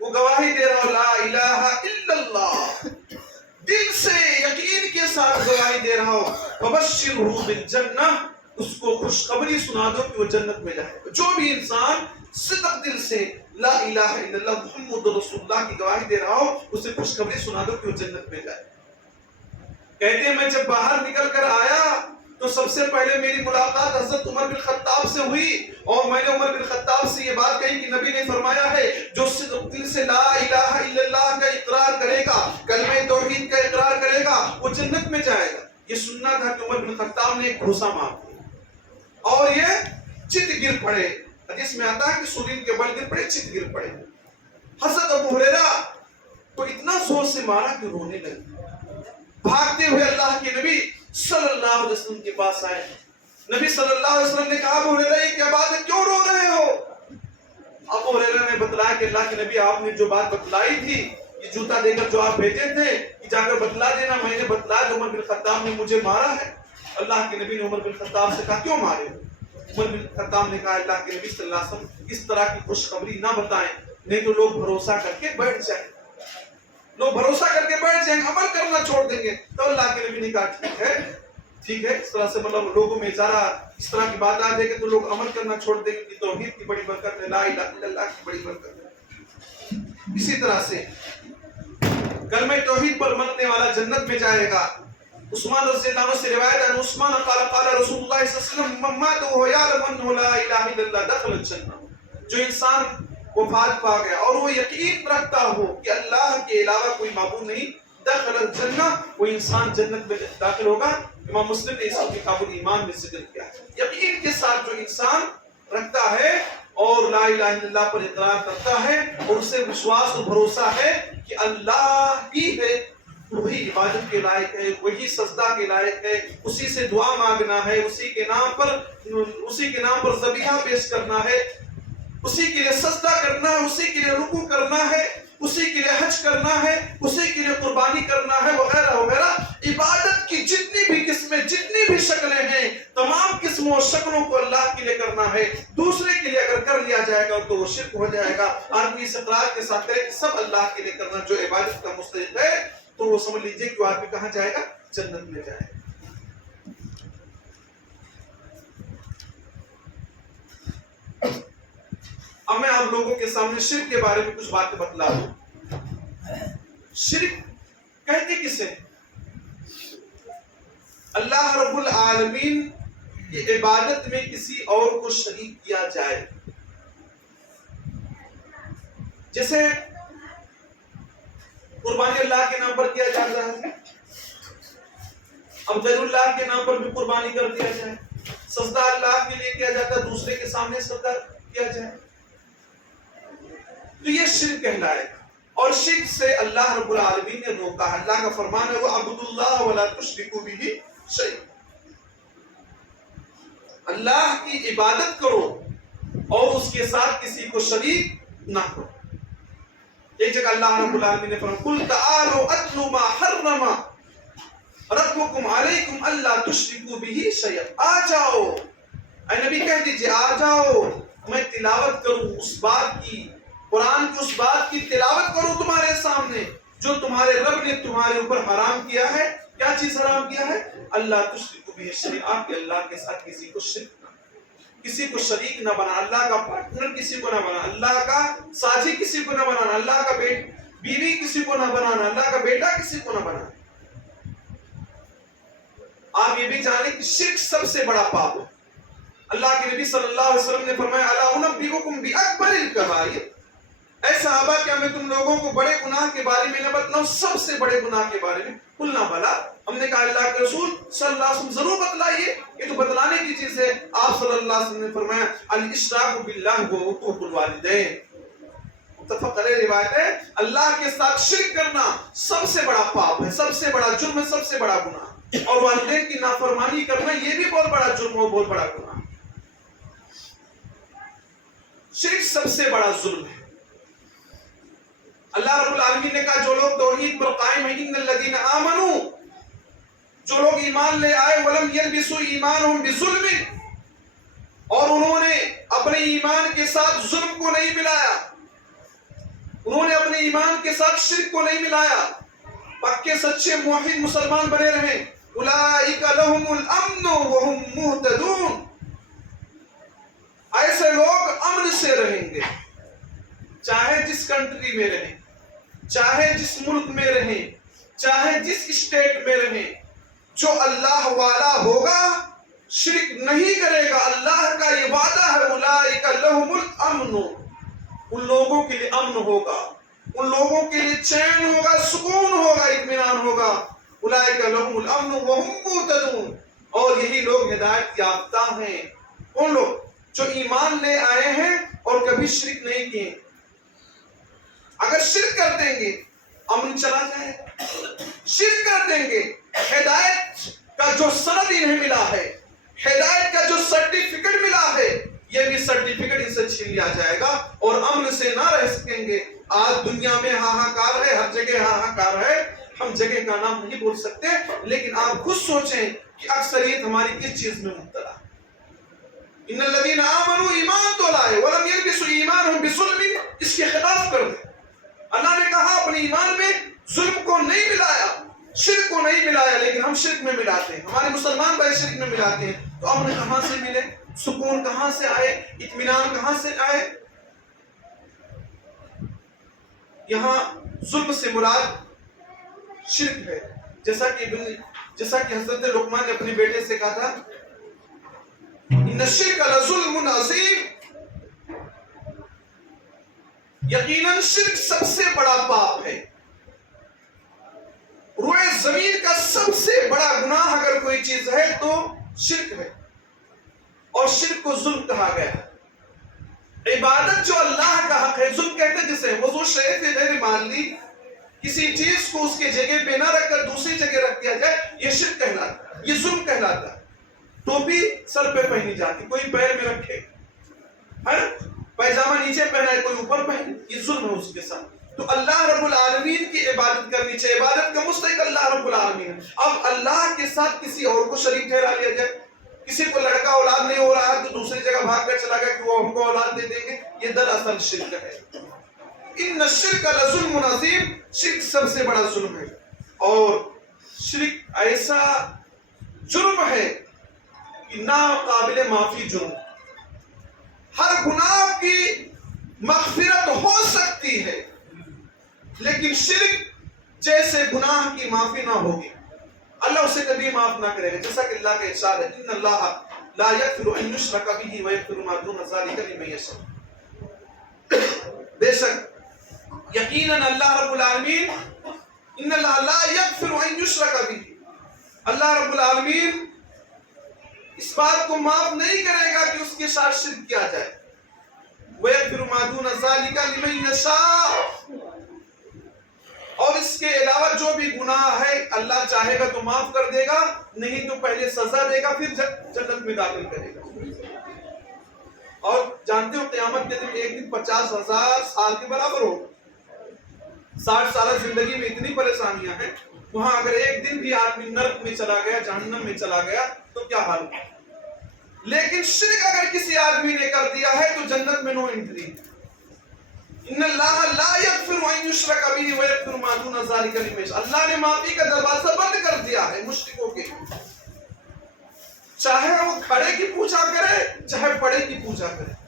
وہ گواہی دے رہا ہو لا الہ الا اللہ، دل سے یقین کے ساتھ گواہی دے رہا ہو، فبشرہ بالجنہ، اس کو خوشخبری سنا دو کہ وہ جنت میں جائے گا. جو بھی انسان صدق دل سے لا الہ الا اللہ محمد رسول اللہ کی گواہی دے رہا ہو، اسے خوشخبری سنا دو کہ وہ جنت میں جائے. کہتے ہیں میں جب باہر نکل کر آیا تو سب سے پہلے میری ملاقات حضرت عمر بن خطاب سے ہوئی اور میں نے عمر بن خطاب سے یہ بات کہی کہ نبی نے فرمایا ہے جو دل سے لا الہ الا اللہ کا اقرار کرے گا، کلمہ توحید کا اقرار کرے گا، وہ جنت میں جائے گا۔ یہ سننا تھا کہ عمر بن خطاب نے ایک گھوسا مار دیا اور یہ چت گر پڑے۔ حدیث میں آتا ہے کہ سورین کے بل گر پڑے، چت گر پڑے۔ حضرت ابو ہریرہ کو اتنا زور سے مارا کہ رونے لگے۔ بھاگتے ہوئے اللہ کے نبی صلی اللہ علیہ وسلم کے پاس آئے۔ نبی صلی اللہ علیہ وسلم نے کہا ابو ہریرہ یہ کیا بات ہے، کیوں رو رہے ہو؟ ابو ہریرہ نے بتلایا کہ اللہ کے نبی آپ نے جو بات بتلائی تھی، یہ جوتا دے کر جو آپ بھیجے تھے کہ جا کر بتلا دینا، میں نے بتلایا جو عمر بن خطاب نے مجھے مارا ہے۔ اللہ کے نبی نے عمر بن خطاب سے کہا کیوں مارے ہو؟ عمر بن خطاب نے کہا اللہ کے نبی صلی اللہ علیہ وسلم اس طرح کی خوشخبری نہ بتائیں، نہیں تو لوگ بھروسہ کر کے بیٹھ جائیں، لوگ بھروسہ کر کے بیٹھ جائیں، عمل کرنا چھوڑ دیں گے۔ تو اللہ کے نبی نے کہا ٹھیک ہے، اس طرح سے مطلب لوگوں میں ذرا اس طرح کی بات آ جائے کہ تو لوگ عمل کرنا چھوڑ دیں گے کہ توحید کی بڑی برکت ہے، لا الہ الا اللہ کی بڑی برکت ہے۔ اسی طرح سے کلمہ توحید پر مرنے والا جنت میں جائے گا۔ عثمان رضی اللہ عنہ سے روایت ہے، عثمان قال قال رسول اللہ صلی اللہ علیہ وسلم من مات وهو يعلم انه لا الہ الا اللہ دخل الجنہ۔ جو انسان وفات پا گیا اور وہ یقین رکھتا ہو کہ اللہ کے علاوہ کوئی معبود نہیں، دخل الجنہ، وہ انسان جنت میں داخل ہوگا۔ امام مسلم نے اس کو کتاب الایمان میں ذکر کیا ہے۔ یقین کے ساتھ جو انسان رکھتا ہے اور لا الہ الا اللہ پر اقرار کرتا ہے اور اسے وشواس و بھروسہ ہے کہ اللہ ہی ہے، وہی عبادت کے لائق ہے، وہی سجدہ کے لائق ہے، اسی سے دعا مانگنا ہے، اسی کے نام پر ذبیحہ پیش کرنا ہے، اسی کے لیے سجدہ کرنا ہے، اسی کے لیے رکوع کرنا ہے، اسی کے لیے حج کرنا ہے، اسی کے لیے قربانی کرنا ہے، وغیرہ وغیرہ۔ عبادت کی جتنی بھی قسمیں، جتنی بھی شکلیں ہیں، تمام قسموں اور شکلوں کو اللہ کے لیے کرنا ہے۔ دوسرے کے لیے اگر کر لیا جائے گا تو وہ شرک ہو جائے گا۔ آدمی اس اقرار کے ساتھ کرے کہ سب اللہ کے لیے کرنا جو عبادت کا مستحق ہے، تو وہ سمجھ لیجئے کہ وہ آدمی کہاں جائے گا؟ جنت میں جائے گا۔ اب میں آپ لوگوں کے سامنے شرک کے بارے میں کچھ باتیں بتلا دوں۔ شرک کہتے کسے؟ اللہ رب العالمین کی عبادت میں کسی اور کو شریک کیا جائے۔ جیسے قربانی اللہ کے نام پر کیا جاتا ہے، اب غیر اللہ کے نام پر بھی قربانی کر دیا جائے، سجدہ اللہ کے لیے کیا جاتا ہے، دوسرے کے سامنے سجدہ کیا جائے، تو یہ شرک کہلائے گا۔ اور شرک سے اللہ رب العالمین نے روکا ہے۔ اللہ کا فرمان ہے وَعَبُدُوا اللَّهَ وَلَا تُشْرِكُوا بِهِ شَيْئًا، اللہ کی عبادت کرو اور اس کے ساتھ کسی کو شریک نہ کرو۔ ایک جگہ اللہ رب العالمین نے فرمایا قُلْ تَعَالُوا أَتْلُوا مَا حَرَّمَ رَبُّكُمْ عَلَيْكُمْ أَلَّا تُشْرِكُوا بِهِ شَيْئًا۔ آ جاؤ اے نبی کہہ دیجئے آ جاؤ، میں تلاوت کروں اس بات کی، قرآن کی اس بات کی تلاوت کروں تمہارے سامنے جو تمہارے رب نے تمہارے اوپر حرام کیا ہے۔ کیا چیز حرام کیا ہے؟ اللہ تشرکوا بہ شیئا، کہ اللہ کے ساتھ کسی کو شرک نہ، کسی کو شریک نہ بنا، اللہ کا پارٹنر کسی کو نہ بنا، اللہ کا ساجی کسی کو نہ بنانا، اللہ کا بیوی کسی کو نہ بنانا، اللہ کا بیٹا کسی کو نہ بنانا۔ آپ یہ بھی جانیں کہ شرک سب سے بڑا پاپ ہے۔ اللہ کے نبی صلی اللہ علیہ وسلم نے فرمایا الا انبئکم باکبر الکبائر، اے صحابہ کیا میں تم لوگوں کو بڑے گناہ کے بارے میں نہ بتلاؤں، سب سے بڑے گناہ کے بارے میں؟ قلنا بلا، ہم نے کہا اللہ کے رسول صلی اللہ علیہ وسلم ضرور بتلائیے، یہ تو بتلانے کی چیز ہے۔ آپ صلی اللہ علیہ وسلم نے فرمایا الاشراک باللہ وعقوق الوالدین، متفق علیہ روایت ہے، اللہ کے ساتھ شرک کرنا سب سے بڑا پاپ ہے، سب سے بڑا جرم ہے، سب سے بڑا گناہ، اور والدین کی نافرمانی کرنا یہ بھی بہت بڑا جرم ہے، بہت بڑا گناہ۔ شرک سب سے بڑا ظلم ہے۔ اللہ رب العالمین نے کہا جو لوگ توحید پر قائم ہیں، ان الذین آمنوا، جو لوگ ایمان لے آئے، ولم یلبسوا ایمانہم بظلم، اور انہوں نے اپنے ایمان کے ساتھ ظلم کو نہیں ملایا، انہوں نے اپنے ایمان کے ساتھ شرک کو نہیں ملایا، پکے سچے موحد مسلمان بنے رہیں، اولئک لہم الامن وہم مہتدون، ایسے لوگ امن سے رہیں گے، چاہے جس کنٹری میں رہیں، چاہے جس ملک میں رہیں، چاہے جس اسٹیٹ میں رہیں۔ جو اللہ والا ہوگا شرک نہیں کرے گا، اللہ کا یہ وعدہ ہے اولئک لہم الامن، ان لوگوں کے لیے امن ہوگا، ان لوگوں کے لیے چین ہوگا، سکون ہوگا، اطمینان ہوگا، اولئک لہم الامن وہم مہتدون، اور یہی لوگ ہدایت یافتہ ہیں، ان لوگ جو ایمان لے آئے ہیں اور کبھی شرک نہیں کیے۔ اگر شرک کر دیں گے امن چلا جائے گا، شرک کر دیں گے ہدایت کا جو سند انہیں ملا ہے، ہدایت کا جو سرٹیفکیٹ ملا ہے، یہ بھی سرٹیفکیٹ ان سے چھین لیا جائے گا اور امن سے نہ رہ سکیں گے۔ آج دنیا میں ہاہاکار ہے، ہر جگہ ہاہاکار ہے، ہم جگہ کا نام نہیں بول سکتے، لیکن آپ خود سوچیں کہ اکثریت ہماری کس چیز میں مبتلا ہے۔ ان الذین آمنوا، ایمان تو لائے، ولم یلبسوا ایمانہم بظلم، اس کے خلاف کر دیں۔ اللہ نے کہا اپنے ایمان میں ظلم کو نہیں ملایا، شرک کو نہیں ملایا، لیکن ہم شرک میں ملاتے ہیں، ہمارے مسلمان بھائی شرک میں ملاتے ہیں، تو امن کہاں سے ملے، سکون کہاں سے آئے، اطمینان کہاں سے آئے؟ یہاں ظلم سے مراد شرک ہے، جیسا کہ حضرت لقمان نے اپنے بیٹے سے کہا تھا ان الشرک لظلم عظیم، یقیناً شرک سب سے بڑا پاپ ہے، روئے زمین کا سب سے بڑا گناہ اگر کوئی چیز ہے تو شرک ہے، اور شرک کو ظلم کہا گیا ہے۔ عبادت جو اللہ کا حق ہے، ظلم کہتے ہیں جسے وضو شریف غیر معلی، کسی چیز کو اس کے جگہ پہ نہ رکھ کر دوسری جگہ رکھ دیا جائے، یہ شرک کہلاتا ہے، یہ ظلم کہلاتا ہے۔ ٹوپی سر پہ پہنی جاتی، کوئی پیر میں رکھے، ہے نا، پیجامہ نیچے پہنا ہے کوئی اوپر پہنے، یہ ظلم ہے اس کے ساتھ۔ تو اللہ رب العالمین کی عبادت کرنی چاہیے، عبادت کا مستحق اللہ رب العالمین ہے۔ اب اللہ کے ساتھ کسی اور کو شریک ٹھہرا لیا جائے، کسی کو لڑکا اولاد نہیں ہو رہا ہے تو دوسری جگہ بھاگ کر چلا گیا کہ وہ ہم کو اولاد دے دیں گے، یہ دراصل شرک ہے۔ ان الشرک لظلم عظیم، شرک سب سے بڑا ظلم ہے، اور شرک ایسا جرم ہے کہ ناقابل معافی جرم، ہر گناہ کی مغفرت ہو سکتی ہے لیکن شرک جیسے گناہ کی معافی نہ ہوگی، اللہ اسے کبھی معاف نہ کرے گا، جیسا کہ اللہ کا ارشاد ہے ان اللہ لا یغفر ان یشرک بہ ویغفر ما دون ذلک لمن یشاء۔ بے شک یقیناً اللہ رب العالمین، ان اللہ لا یغفر ان یشرک بہ، اللہ رب العالمین اس بات کو معاف نہیں کرے گا کہ اس کے ساتھ شرک کیا جائے، وَيَغْفِرُ مَا دُونَ ذَلِكَ لِمَن يَشَاءُ، اور اس کے علاوہ جو بھی گناہ ہے اللہ چاہے گا تو معاف کر دے گا، نہیں تو پہلے سزا دے گا پھر جنت میں داخل کرے گا۔ اور جانتے ہو قیامت کے دن ایک دن 50,000 سال کے برابر ہو، 60 سالہ زندگی میں اتنی پریشانیاں ہیں، وہاں اگر ایک دن بھی آدمی نرک میں چلا گیا، جہنم میں چلا گیا تو کیا حال ہوگا؟ لیکن شرک اگر کسی آدمی نے کر دیا ہے تو جنت میں نو انٹری۔ ان اللہ لا یغفر ان یشرک بہ ویغفر ما دون ذلک لمن یشاء، اللہ نے معافی کا دروازہ بند کر دیا ہے مشرکوں کے، چاہے وہ کھڑے کی پوجا کرے چاہے پڑے کی پوجا کرے،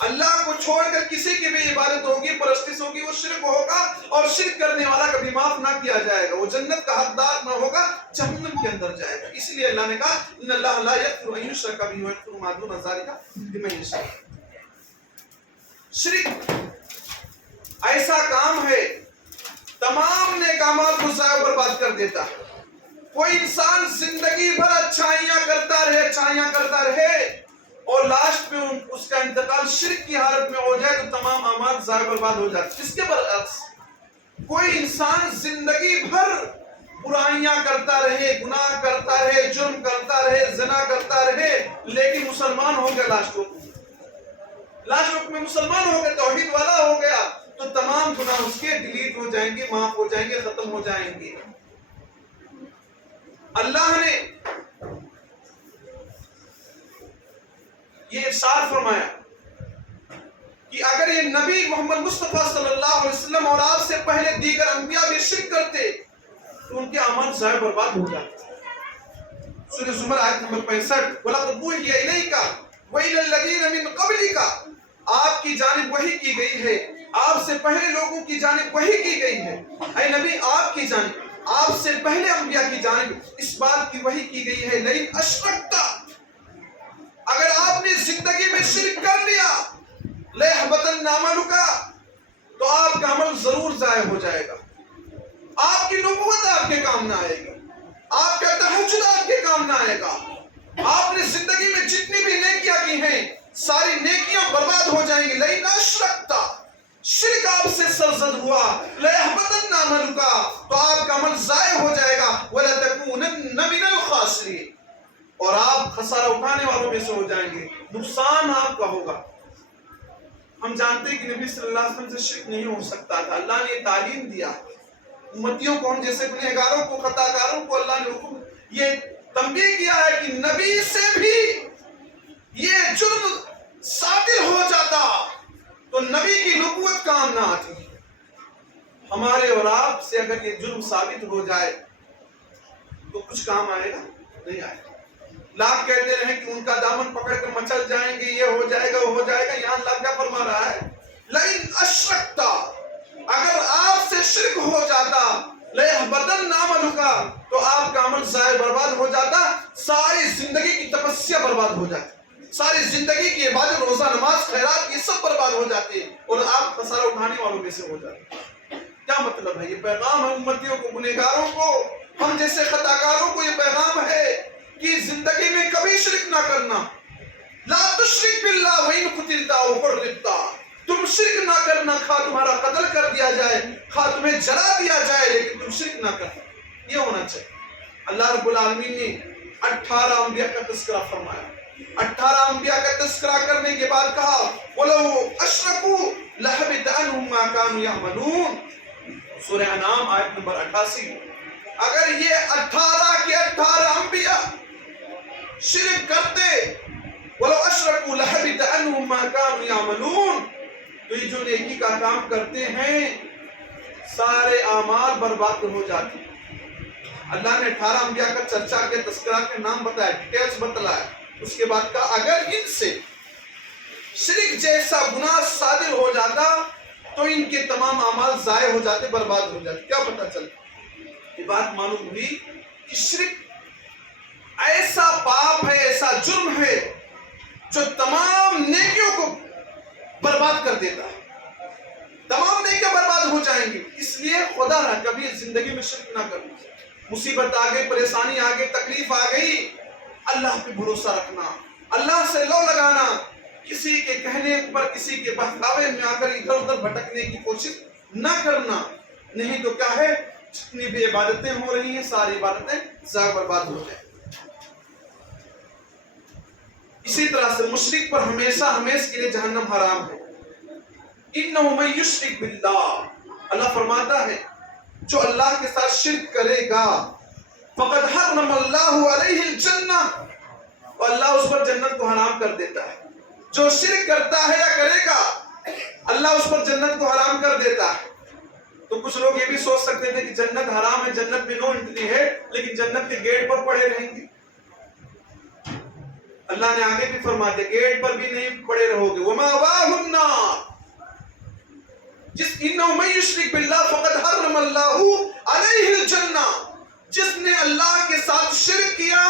اللہ کو چھوڑ کر کسی کی بھی عبادت ہوگی، پرستش ہوگی، وہ شرک ہوگا، اور شرک کرنے والا کبھی معاف نہ کیا جائے گا، وہ جنت کا حقدار نہ ہوگا، جہنم کے اندر جائے گا۔ اس لیے اللہ نے کہا ان اللہ لا یغفر ان یشرک بہ ویغفر ما دون ذلک لمن یشاء۔ شرک ایسا کام ہے تمام نیک اعمال کو ضائع و برباد کر دیتا ہے۔ کوئی انسان زندگی بھر اچھائیاں کرتا رہے اور لاسٹ میں اس کا انتقال شرک کی حالت میں ہو جائے تو تمام اعمال ضائع برباد ہو جاتے ہیں۔ اس کے برعکس کوئی انسان زندگی بھر برائیاں کرتا رہے، گناہ کرتا رہے، جرم کرتا رہے، زنا کرتا رہے، لیکن مسلمان ہو گیا، لاسٹ وقت میں مسلمان ہو گیا، توحید والا ہو گیا، تو تمام گناہ اس کے ڈیلیٹ ہو جائیں گے، معاف ہو جائیں گے، ختم ہو جائیں گے۔ اللہ نے یہ ارشاد فرمایا کہ اگر یہ نبی محمد مصطفیٰ صلی اللہ علیہ وسلم اور آپ سے پہلے دیگر انبیاء بھی شرک کرتے تو ان کے عمل ضائع برباد ہو جاتے۔ سورہ زمر آیت نمبر 65، وَلَقَدْ أُوحِيَ إِلَيْكَ وَإِلَى الَّذِينَ مِن قَبْلِكَ، آپ کی جانب وحی کی گئی ہے، آپ سے پہلے لوگوں کی جانب وحی کی گئی ہے، اے نبی آپ کی جانب، آپ سے پہلے انبیاء کی جانب اس بات کی وحی کی گئی ہے، لئن اشرکتا، لَيَحْبَطَنَّ عَمَلُكَ، تو آپ کا عمل ضرور ضائع ہو جائے گا، آپ کی نبوت آپ کے کام نہ آئے گی، آپ کا تہجد آپ کے کام نہ آئے گا، آپ نے زندگی میں جتنی بھی نیکیاں کی ہیں ساری نیکیاں برباد ہو جائیں گی۔ لَئِنْ أَشْرَكْتَ، شرک آپ سے سرزد ہوا، لَيَحْبَطَنَّ عَمَلُكَ، تو آپ کا عمل ضائع ہو جائے گا، وَلَتَكُونَنَّ مِنَ الْخَاسِرِينَ، اور آپ خسارہ اٹھانے والوں میں سے ہو جائیں گے، نقصان آپ کا ہوگا۔ ہم جانتے ہیں کہ نبی صلی اللہ علیہ وسلم سے شرک نہیں ہو سکتا تھا، اللہ نے یہ تعلیم دیا، امتیوں کو، ہم جیسے گنہگاروں کو، خطا کاروں کو اللہ نے حکم یہ تنبیہ کیا ہے کہ نبی سے بھی یہ جرم صادر ہو جاتا تو نبی کی نبوت کام نہ آتی۔ ہمارے اور آپ سے اگر یہ جرم ثابت ہو جائے تو کچھ کام آئے گا؟ نہیں آئے گا۔ لاکھ کہتے رہیں کہ ان کا دامن پکڑ کر مچل جائیں گے، یہ ہو جائے گا، وہ ہو جائے گا، یہاں اللہ کیا فرما رہا ہے؟ لَئِنْ أَشْرَكْتَ، اگر آپ سے شرک ہو جاتا، لَيَحْبَطَنَّ عَمَلُكَ، تو آپ کا عمل ضائع برباد ہو جاتا، ساری زندگی کی تپسیا برباد ہو جاتی، ساری زندگی کی عبادت، روزہ، نماز، خیرات، یہ سب برباد ہو جاتے اور آپ خسارہ اٹھانے والوں میں سے ہو جاتے۔ کیا مطلب ہے؟ یہ پیغام ہے امتیوں کو، گنہگاروں کو، ہم جیسے خطا کاروں کو یہ پیغام ہے کہ زندگی میں کبھی شرک نہ کرنا۔ لا تشرک باللہ وَإِنْ قُتِلْتَ أَوْ حُرِّقْتَ، تم شرک نہ کرنا، خواہ تمہارا قتل کر دیا جائے، خواہ تمہیں جلا دیا جائے، لیکن تم شرک نہ کرنا، یہ ہونا چاہیے۔ اللہ رب العالمین نے 18 انبیاء کا تذکرہ فرمایا، 18 انبیاء کا تذکرہ کرنے کے بعد کہا وَلَوْ أَشْرَكُوا لَحَبِطَ عَنْهُمْ مَا كَانُوا يَعْمَلُونَ، سورہ انعام آیت نمبر 88۔ اگر یہ 18 کے 18 انبیاء شرک کرتے، وَلَوْ أَشْرَكُوا لَحَبِطَ عَنْهُمْ مَا كَانُوا يَعْمَلُونَ، تو یہ جو نیکی کا کام کرتے ہیں سارے اعمال برباد ہو جاتے ہیں۔ اللہ نے 18 انبیاء کا چرچا کے تذکرہ کے نام بتایا، ڈیٹیلز بتلایا، اس کے بعد کہا اگر ان سے شرک جیسا گناہ صادر ہو جاتا تو ان کے تمام اعمال ضائع ہو جاتے، برباد ہو جاتے۔ کیا پتہ چلتا؟ یہ بات معلوم ہوئی کہ شرک ایسا پاپ ہے، ایسا جرم ہے جو تمام نیکیوں کو برباد کر دیتا ہے، تمام نیکیاں برباد ہو جائیں گی۔ اس لیے خدا نہ کبھی زندگی میں شرک نہ کرنا، مصیبت آ گئی، پریشانی آ گئی، تکلیف آ گئی، اللہ پہ بھروسہ رکھنا، اللہ سے لو لگانا، کسی کے کہنے پر، کسی کے بہکاوے میں آ کر ادھر ادھر بھٹکنے کی کوشش نہ کرنا، نہیں تو کیا ہے جتنی بھی عبادتیں ہو رہی ہیں ساری عبادتیں ضائع برباد ہو جائیں۔ اسی طرح سے مشرک پر ہمیشہ ہمیشہ کے لیے جہنم حرام ہے۔ اِنَّهُ مَن يُشْرِكْ بِاللَّهِ، اللہ فرماتا ہے جو اللہ کے ساتھ شرک کرے گا فَقَدْ حَرَّمَ اللَّهُ عَلَيْهِ الْجَنَّةَ، اور اللہ اس پر جنت کو حرام کر دیتا ہے۔ جو شرک کرتا ہے یا کرے گا اللہ اس پر جنت کو حرام کر دیتا ہے۔ تو کچھ لوگ یہ بھی سوچ سکتے تھے کہ جنت حرام ہے، جنت میں نو انٹری ہے، لیکن جنت کے گیٹ پر پڑے رہیں گے۔ اللہ نے آگے بھی فرما دیا گیٹ پر بھی نہیں پڑے رہو گے، وَمَأْوَاهُ النَّارُ، إِنَّهُ مَن يُشْرِكْ بِاللَّهِ فَقَدْ حَرَّمَ اللَّهُ عَلَيْهِ الْجَنَّةَ، جس نے اللہ کے ساتھ شرک کیا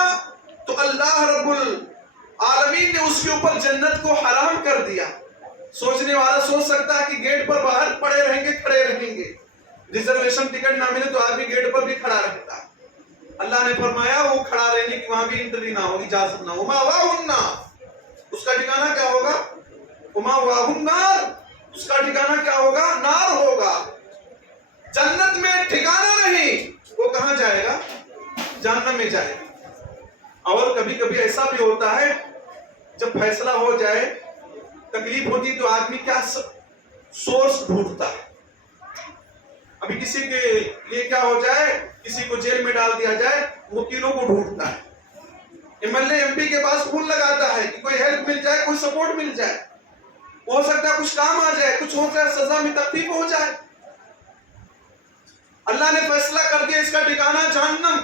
تو اللہ رب العالمین نے اس کے اوپر جنت کو حرام کر دیا۔ سوچنے والا سوچ سکتا ہے کہ گیٹ پر باہر پڑے رہیں گے، کھڑے رہیں گے، ریزرویشن ٹکٹ نہ ملے تو آدمی گیٹ پر بھی کھڑا رہتا ہے۔ اللہ نے فرمایا وہ کھڑا رہنے کی وہاں بھی انٹری نہ ہوگی، اجازت نہ ہو۔ وَمَأْوَاهُ النَّارُ، اس کا ٹھکانہ کیا ہوگا؟ وَمَأْوَاهُ النَّارُ، اس کا ٹھکانہ کیا ہوگا؟ نار ہوگا۔ جنت میں ٹھکانہ نہیں، وہ کہاں جائے گا؟ جہنم میں جائے گا۔ اور کبھی کبھی ایسا بھی ہوتا ہے جب فیصلہ ہو جائے، تکلیف ہوتی تو آدمی کیا سورس ڈھونڈتا ہے۔ ابھی کسی کے لیے کیا ہو جائے، کسی کو جیل میں ڈال دیا جائے، وکیلوں کو ڈھونڈتا ہے، M L A M P کے پاس فون لگاتا ہے کہ کوئی ہیلپ مل جائے، کوئی سپورٹ مل جائے، ہو سکتا ہے کچھ کام آ جائے، کچھ ہو جائے، سزا میں تخفیف ہو جائے۔ اللہ نے فیصلہ کر دیا اس کا ٹھکانہ جہنم،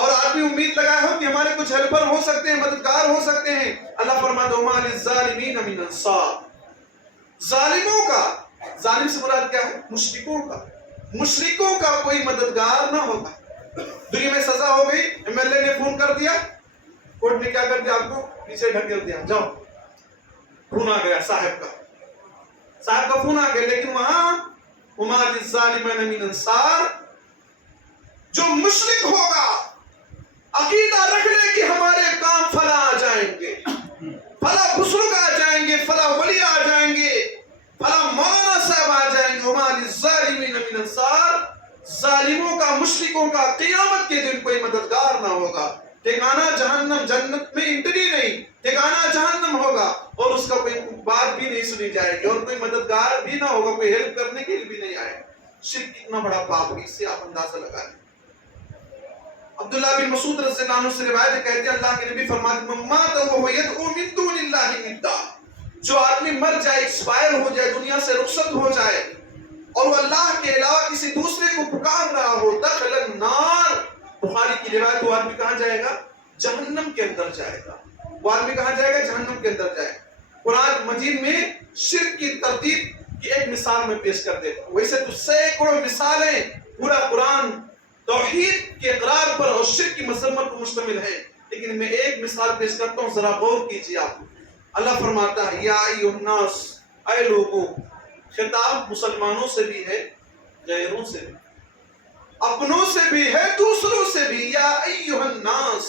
اور آدمی امید لگائے ہو کہ ہمارے کچھ ہیلپر ہو سکتے ہیں، مددگار ہو سکتے ہیں۔ اللہ فرماتا ہے وَمَا لِلظَّالِمِينَ مِنْ أَنصَارٍ، ظالموں کا، ظالم سے مراد کیا ہے؟ مشرکوں کا، مشرکوں کا کوئی مددگار نہ ہوگا۔ دنیا میں سزا ہو گئی، ایم ایل اے نے فون کر دیا، کورٹ نے کیا کر دیا؟ آپ کو پیچھے ڈھکیل دیا، جاؤ، خون آ گیا صاحب کا، صاحب کا فون آ گیا، لیکن وہاں وما للظالمین من انصار، جو مشرک ہوگا عقیدہ رکھ لے کہ ہمارے کام فلاں آ جائیں گے، فلاں بزرگ آ جائیں گے، فلاں ولی آ جائیں گے، فلاں مولانا صاحب آ جائیں گے، وما للظالمین من انصار، ظالموں کا مشرکوں کا قیامت کے دن کوئی مددگار نہ ہوگا، ٹھکانہ جہنم، جنت میں انٹری نہیں، ٹھکانہ جہنم ہوگا، اور اس کا کوئی بات بھی نہیں سنی جائے گی، اور کوئی مددگار بھی نہ ہوگا، کوئی ہیلپ کرنے کے لیے بھی نہیں آئے گا۔ شرک کتنا بڑا پاپ ہے، اس سے آپ اندازہ لگا لیں۔ عبداللہ بن مسعود رضی اللہ عنہ سے روایت ہے، کہتے ہیں اللہ کے نبی فرماتے ہیں من مات وهو يدعو من دون اللہ ندا، جو آدمی مر جائے، ایکسپائر ہو جائے، دنیا سے رخصت ہو جائے، اور وہ اللہ کے علاوہ کسی دوسرے کو پکار رہا ہو، دخل النار، بخاری کی روایت، وہ آدمی کہاں جائے گا؟ جہنم کے اندر جائے گا۔ وہ آدمی کہاں جائے گا؟ جہنم کے اندر جائے گا۔ قرآن مجید میں شرک کی ترتیب کی ایک مثال میں پیش کر دیتا ہوں، ویسے تو سینکڑوں مثالیں پورا قرآن توحید کے اقرار پر اور شرک کی مذمت پر مشتمل ہے، لیکن میں ایک مثال پیش کرتا ہوں، ذرا غور کیجیے آپ۔ اللہ فرماتا ہے یا ایھا الناس، اے لوگوں، خطاب مسلمانوں سے بھی ہے، غیروں سے بھی، اپنوں سے بھی ہے، دوسروں سے بھی، یا ایھا الناس،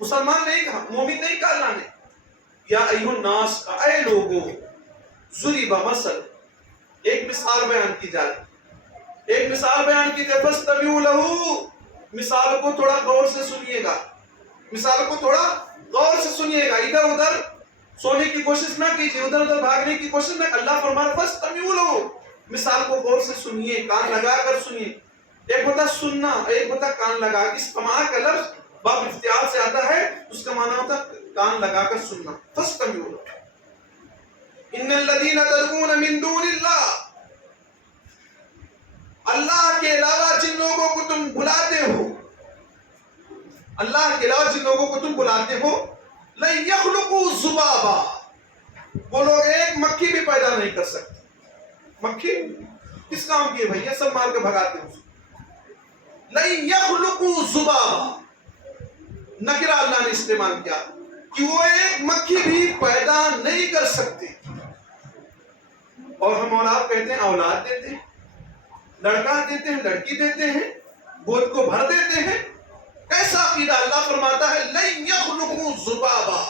مسلمان نہیں کہا، مومن نہیں کہا اللہ نے، یا ایھا الناس، اے لوگوں، ضرب مثل، ایک مثال بیان کی جائے، ایک مثال بیان کی جائے، فاستمعوا لہ، مثال کو تھوڑا غور سے سنیے گا، مثال کو تھوڑا غور سے سنیے گا، ادھر ادھر سونے کی کوشش نہ کیجیے، ادھر ادھر بھاگنے کی کوشش نہ، اللہ فرماتا ہے فاستمعوا لہ، مثال کو غور سے سنیے، کان لگا کر سنیے۔ ایک ہوتا سننا، ایک ہوتا کان لگا، استماع کا لفظ باب افتعال سے آتا ہے، اس کا معنی ہوتا کان لگا کر سننا۔ فاستمعوا لہ ان الذین تدعون من دون اللہ، اللہ کے علاوہ جن لوگوں کو تم بلاتے ہو، اللہ کے علاوہ جن لوگوں کو تم بلاتے ہو، لن یخلقوا ذبابا، وہ لوگ ایک مکھی بھی پیدا نہیں کر سکتے۔ مکھی کس کام کی ہے بھائی؟ سب مار کے بھگاتے ہیں۔ لن یخلقوا ذبابا، نکرہ اللہ نے استعمال کیا کہ وہ ایک مکھی بھی پیدا نہیں کر سکتے، اور ہم اولاد کہتے ہیں، اولاد دیتے ہیں، لڑکا دیتے ہیں، لڑکی دیتے ہیں، گود کو بھر دیتے ہیں، کیسا عقیدہ؟ اللہ فرماتا ہے لن یخلقوا ذبابا،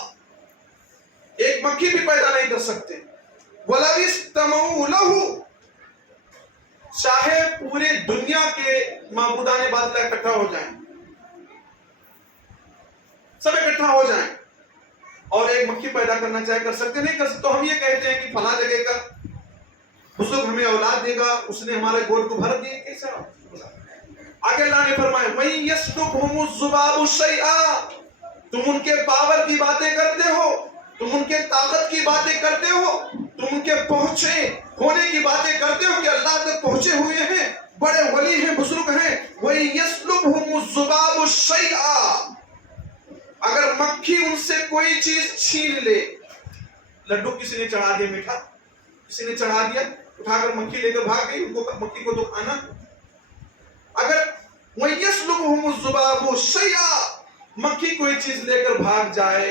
ایک مکھی بھی پیدا نہیں کر سکتے۔ وَلَوِ اسْتَمَعُوا لَهُ، چاہے پورے دنیا کے معبودان باطلہ اکٹھا ہو جائیں، سب اکٹھا ہو جائیں، اور ایک مکھی پیدا کرنا چاہے کر سکتے نہیں کر سکتے، تو ہم یہ کہتے ہیں کہ فلاں جگہ کا بزرگ ہمیں اولاد دے گا، اس نے ہمارے گود کو بھر دیے، کیسا؟ آگے اللہ نے فرمایا وَإِن يَسْلُبْهُمُ الذُّبَابُ شَيْئًا، تم ان کے پاور کی باتیں کرتے ہو، تم ان کے طاقت کی باتیں کرتے ہو، تم ان کے پہنچے ہونے کی باتیں کرتے ہو کہ اللہ تک پہنچے ہوئے ہیں، بڑے ولی ہیں، بزرگ ہیں۔ وَإِن يَسْلُبْهُمُ الذُّبَابُ شَيْئًا، اگر مکھی ان سے کوئی چیز چھین لے، لڈو کسی نے چڑھا دیا، میٹھا کسی نے چڑھا دیا، اٹھا کر مکھی لے کر بھاگ گئی، ان کو مکھی کو تو کھانا۔ اگر وَيَسْلُبْهُمُ الذُّبَابُ شَيْئًا، مکھی کوئی چیز لے کر بھاگ جائے،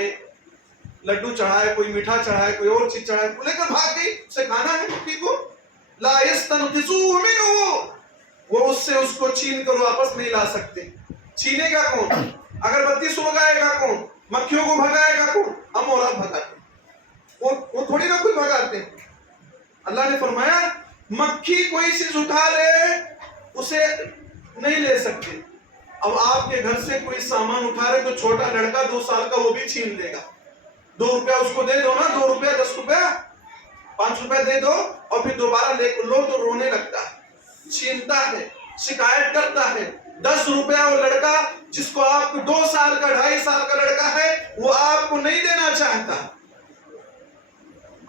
لڈو چڑھائے، کوئی میٹھا چڑھائے، کوئی اور چیز چڑھائے، وہ لے کر بھاگ گئی، اسے کھانا ہے مکھی کو، لَا يَسْتَنْقِذُوهُ مِنْهُ، وہ اس سے اس کو چھین کر واپس نہیں لا سکتے۔ چھینے گا کون؟ اگر بتی سلگائے گا کون؟ مکھیوں کو بھگائے گا کون؟ ہم اولاد بھگاتے ہیں، وہ تھوڑی نہ کوئی بھگاتے ہیں۔ اللہ نے فرمایا مکھی کوئی چیز اٹھا لے اسے نہیں لے سکتے۔ اب آپ کے گھر سے کوئی سامان اٹھا رہے تو چھوٹا لڑکا 2 سال کا وہ بھی چھین لے گا، 2 روپیہ اس کو دے دو نا، 2 روپیہ 10 روپیہ 5 روپیہ دے دو، اور پھر دوبارہ لے لو تو رونے لگتا ہے، چھینتا ہے، شکایت کرتا ہے۔ 10 روپیہ وہ لڑکا جس کو آپ کو 2 سال کا 2.5 سال کا لڑکا ہے، وہ آپ کو نہیں دینا چاہتا۔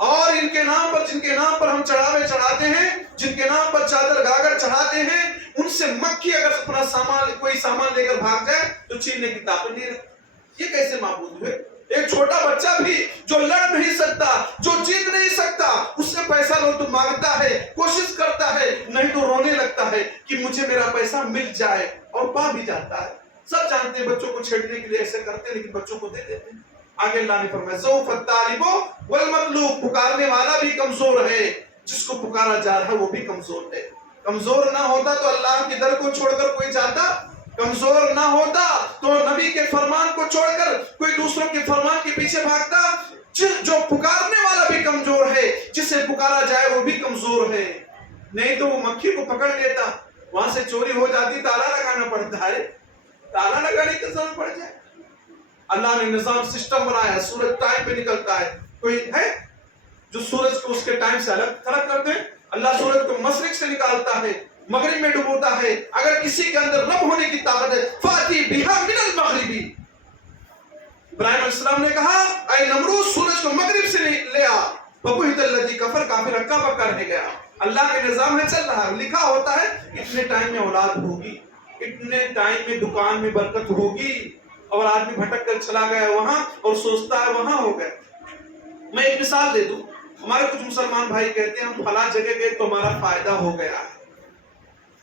اور ان کے نام پر، جن کے نام پر ہم چڑھاوے چڑھاتے ہیں، جن کے نام پر چادر گاگر چڑھاتے ہیں، ان سے مکھی اگر اپنا سامان، کوئی سامان لے کر بھاگ جائے تو چھیننے کی طاقت نہیں رکھتی۔ یہ کیسے معبود ہوئے؟ ایک چھوٹا بچہ بھی جو لڑ نہیں سکتا، جو جیت نہیں سکتا، اس سے پیسہ لو تو مانگتا ہے، کوشش کرتا ہے، نہیں تو رونے لگتا ہے کہ مجھے میرا پیسہ مل جائے، اور پا بھی جاتا ہے۔ سب جانتے ہیں بچوں کو چھیڑنے کے لیے ایسے کرتے ہیں، لیکن بچوں کو دے دیتے ہیں۔ آگے اللہ نے فرمایا ضعف الطالب والمطلوب، پکارنے والا بھی کمزور ہے، جس کو پکارا جا رہا ہے وہ بھی کمزور ہے. کمزور نہ ہوتا تو اللہ کے در کو چھوڑ کر کوئی جاتا؟ کمزور نہ ہوتا تو نبی کے فرمان کو چھوڑ کر کوئی دوسروں کے فرمان کے پیچھے بھاگتا؟ جو پکارنے والا بھی کمزور ہے، جسے پکارا جائے وہ بھی کمزور ہے. نہیں تو وہ مکھی کو پکڑ لیتا، وہاں سے چوری ہو جاتی، تالا لگانا پڑتا ہے. تالا لگانے کی ضرورت پڑ جائے. اللہ نے نظام سسٹم بنایا، سورج ٹائم پہ نکلتا ہے. کوئی ہے جو سورج کو اس کے ٹائم سے الگ تھلگ کر دے؟ اللہ سورج کو مشرق سے نکالتا ہے، مغرب میں ڈبوتا ہے. اگر کسی کے اندر رب ہونے کی طاقت ہے، فاتی بہا من المغربی. ابراہیم علیہ السلام نے کہا اے نمرود سورج کو مغرب سے لے آ. فبہت الذی کفر، کافر ہکا بکا رہ گیا. اللہ کا نظام ہے، چل رہا ہے، لکھا ہوتا ہے اتنے ٹائم میں اولاد ہوگی، اتنے ٹائم میں دکان میں برکت ہوگی، اور آدمی بھٹک کر چلا گیا وہاں اور سوچتا ہے وہاں ہو گئے. میں ایک مثال دے دوں. ہمارے کچھ مسلمان بھائی کہتے ہیں ہم فلاں جگہ گئے تو ہمارا فائدہ ہو گیا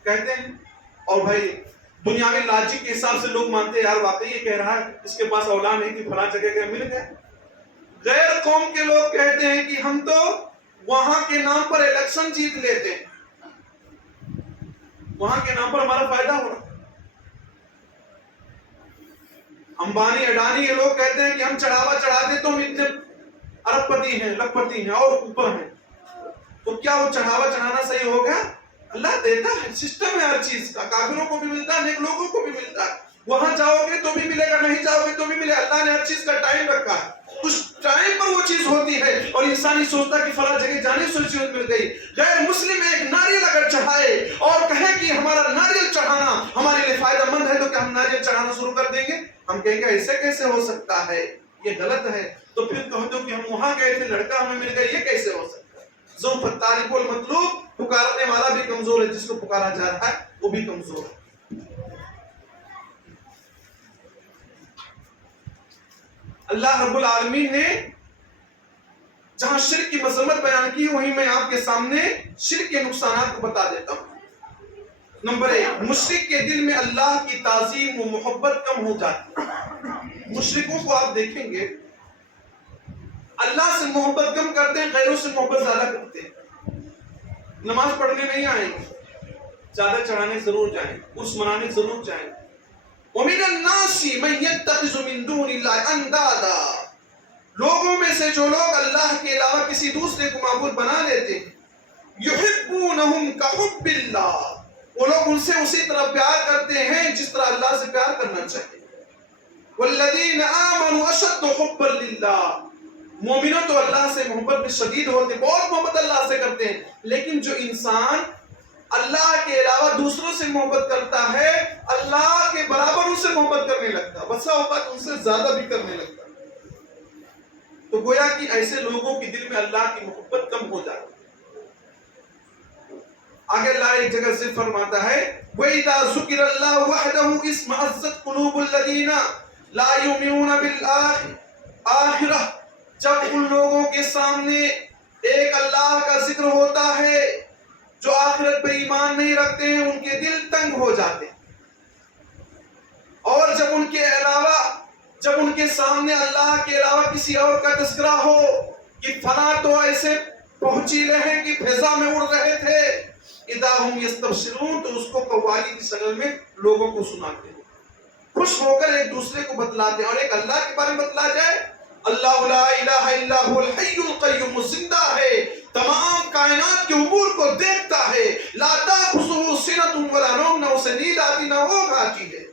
کہتے ہیں، اور بھائی دنیاوی لاجک کے حساب سے لوگ مانتے ہیں یار واقعی یہ کہہ رہا ہے، اس کے پاس اولاد نہیں کہ فلاں جگہ گئے مل گئے. غیر قوم کے لوگ کہتے ہیں کہ ہم تو وہاں کے نام پر الیکشن جیت لیتے ہیں، وہاں کے نام پر ہمارا فائدہ ہو رہا. امبانی اڈانی یہ لوگ کہتے ہیں کہ ہم چڑھاوا چڑھاتے تو ہم اتنے ارب پتی ہیں، لکھ پتی ہیں اور اوپر ہیں. تو کیا وہ چڑھاوا چڑھانا صحیح ہو گیا؟ اللہ دیتا ہے، سسٹم ہے ہر چیز کا. کافروں کو بھی ملتا ہے، نیک لوگوں کو بھی ملتا ہے. وہاں جاؤ گے تو بھی ملے گا، نہیں جاؤ گے تو بھی ملے. اللہ نے ہر چیز کا ٹائم رکھا ہے، اس ٹائم پر وہ چیز ہوتی ہے. اور انسانی سوچتا کہ فلاں جگہ جانے سے چیز مل گئی. غیر مسلم ایک ناریل اگر چڑھائے اور کہے کہ ہمارا ناریل چڑھانا ہمارے لیے فائدہ مند ہے، تو کیا ہم ناریل چڑھانا شروع کر دیں گے؟ ہم کہیں گے ایسے کیسے ہو سکتا ہے، یہ غلط ہے. تو پھر کہو تو کہ ہم وہاں گئے تھے، لڑکا ہمیں مل گیا، یہ کیسے ہو سکتا ہے؟ ضعف الطالب والمطلوب، پکارنے والا بھی کمزور ہے، جس کو پکارا جا رہا ہے وہ بھی کمزور ہے. اللہ رب العالمین نے جہاں شرک کی مذمت بیان کی، وہیں میں آپ کے سامنے شرک کے نقصانات کو بتا دیتا ہوں. نمبر 1، مشرک کے دل میں اللہ کی تعظیم و محبت کم ہو جاتی ہے. مشرکوں کو آپ دیکھیں گے اللہ سے محبت کم کرتے ہیں، غیروں سے محبت زیادہ کرتے ہیں. نماز پڑھنے نہیں آئیں گے، زیادہ چڑھانے ضرور جائیں، عرس منانے ضرور جائیں. وَمِنَ النَّاسِ مَن يَتَّخِذُ مِن دُونِ اللَّهِ أَندَادًا، لوگوں میں سے جو لوگ اللہ کے علاوہ کسی دوسرے کو معبود بنا لیتے ہیں. يُحِبُّونَهُمْ كَحُبِّ اللَّهِ، وہ لوگ ان سے اسی طرح پیار کرتے ہیں جس طرح اللہ سے پیار کرنا چاہیے. وَالَّذِينَ آمَنُوا أَشَدُّ حُبًّا لِلَّهِ، مومنوں تو اللہ سے محبت میں شدید ہوتے، بہت محبت اللہ سے کرتے ہیں. لیکن جو انسان اللہ کے علاوہ دوسروں سے محبت کرتا ہے، اللہ کے برابر ان سے محبت کرنے لگتا، بسا اوقات ان سے زیادہ بھی کرنے لگتا. تو گویا کہ ایسے لوگوں کے دل میں اللہ کی محبت کم ہو جاتی. آگے اللہ ایک جگہ سے فرماتا ہے وَإِذَا ذُكِرَ اللَّهُ وَحْدَهُ اطْمَأَنَّتْ قُلُوبُ الَّذِينَ لَا يُؤْمِنُونَ بِالْآخِرَةِ، جب ان لوگوں کے سامنے ایک اللہ کا ذکر ہوتا ہے جو آخرت پہ ایمان نہیں رکھتے ہیں، ان کے دل تنگ ہو جاتے ہیں. اور جب ان کے سامنے اللہ کے علاوہ کسی اور کا تذکرہ ہو کہ فلاں تو ایسے پہنچیلے ہیں کہ فضا میں اڑ رہے تھے، اذا ہم یستبشرون، تو اس کو قوالی کی شکل میں لوگوں کو سناتے ہیں، خوش ہو کر ایک دوسرے کو بتلاتے ہیں. اور ایک اللہ کے بارے میں بتلا جائے، اللہ لا الہ الا هو الحی القیوم، زندہ ہے، تمام کائنات کے امور کو دیکھتا ہے. لا تأخذہ سنۃ ولا نوم، نہ اسے نیند آتی نہ وہ آتی ہے.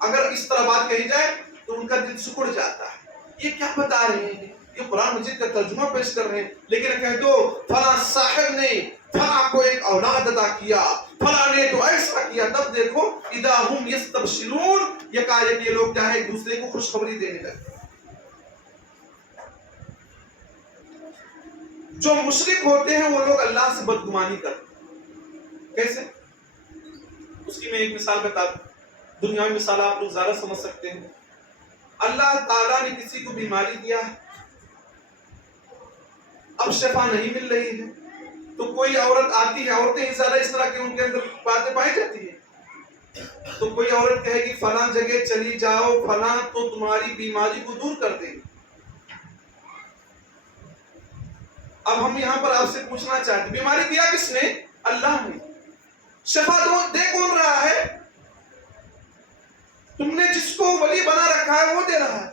اگر اس طرح بات کہی جائے تو ان کا دل سکڑ جاتا ہے. یہ کیا بتا رہے ہیں؟ یہ قرآن مجید کا ترجمہ پیش کر رہے ہیں. لیکن کہہ دو فلاں صاحب نے فلاں کو ایک اولاد عطا کیا، فلاں نے تو ایسا کیا، تب دیکھو اذا ہم یستبشرون، یہ کہا کہ یہ لوگ کیا ہے ایک دوسرے کو خوشخبری دینے لگے. جو مشرک ہوتے ہیں وہ لوگ اللہ سے بدگمانی کرتے ہیں. کیسے؟ اس کی میں ایک مثال بتا دوں. دنیاوی مثال آپ لوگ زیادہ سمجھ سکتے ہیں. اللہ تعالیٰ نے کسی کو بیماری دیا ہے، اب شفا نہیں مل رہی ہے، تو کوئی عورت آتی ہے، عورتیں ہی زیادہ اس طرح کے ان کے اندر باتیں پائی جاتی ہیں، تو کوئی عورت کہے گی فلاں جگہ چلی جاؤ، فلاں تو تمہاری بیماری کو دور کر دے گی. اب ہم یہاں پر آپ سے پوچھنا چاہتے ہیں بیماری دیا کس نے؟ اللہ نے. شفا دے کون رہا ہے؟ تم نے جس کو ولی بنا رکھا ہے وہ دے رہا ہے.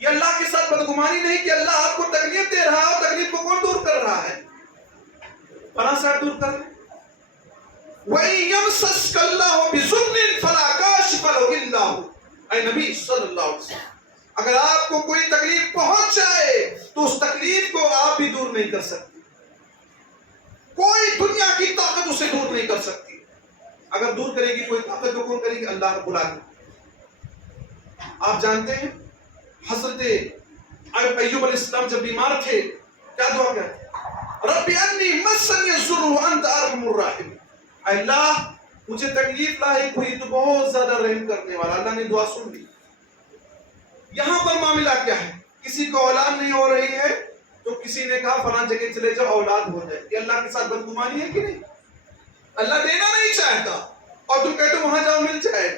یہ اللہ کے ساتھ بدگمانی نہیں کہ اللہ آپ کو تکلیف دے رہا ہے اور تکلیف کو کون دور کر رہا ہے؟ فلاں صاحب دور کر رہے. وَإِن يَمْسَسْكَ اللَّهُ بِضُرٍّ فَلَا كَاشِفَ لَهُ إِلَّا هُوَ. اے نبی صلی اللہ علیہ وسلم، اگر آپ کو کوئی تکلیف پہنچ جائے تو اس تکلیف کو آپ بھی دور نہیں کر سکتے. کوئی دنیا کی طاقت اسے دور نہیں کر سکتی. اگر دور کرے گی کوئی طاقت تو کون کرے گی؟ اللہ رب العالمین. آپ جانتے ہیں حضرت ایوب علیہ السلام جب بیمار تھے کیا دعا کرتے؟ رب انی مسنی الضر وانت ارحم الراحمین. اللہ مجھے تکلیف لاحق ہوئی تو بہت زیادہ رحم کرنے والا. اللہ نے دعا سن لی. یہاں پر معاملہ کیا ہے؟ کسی کو اولاد نہیں ہو رہی ہے تو کسی نے کہا فلاں جگہ چلے جاؤ اولاد ہو جائے. یہ اللہ کے ساتھ بدگمانی ہے کہ نہیں؟ اللہ دینا نہیں چاہتا اور تم کہتے ہو وہاں جاؤ مل جائے.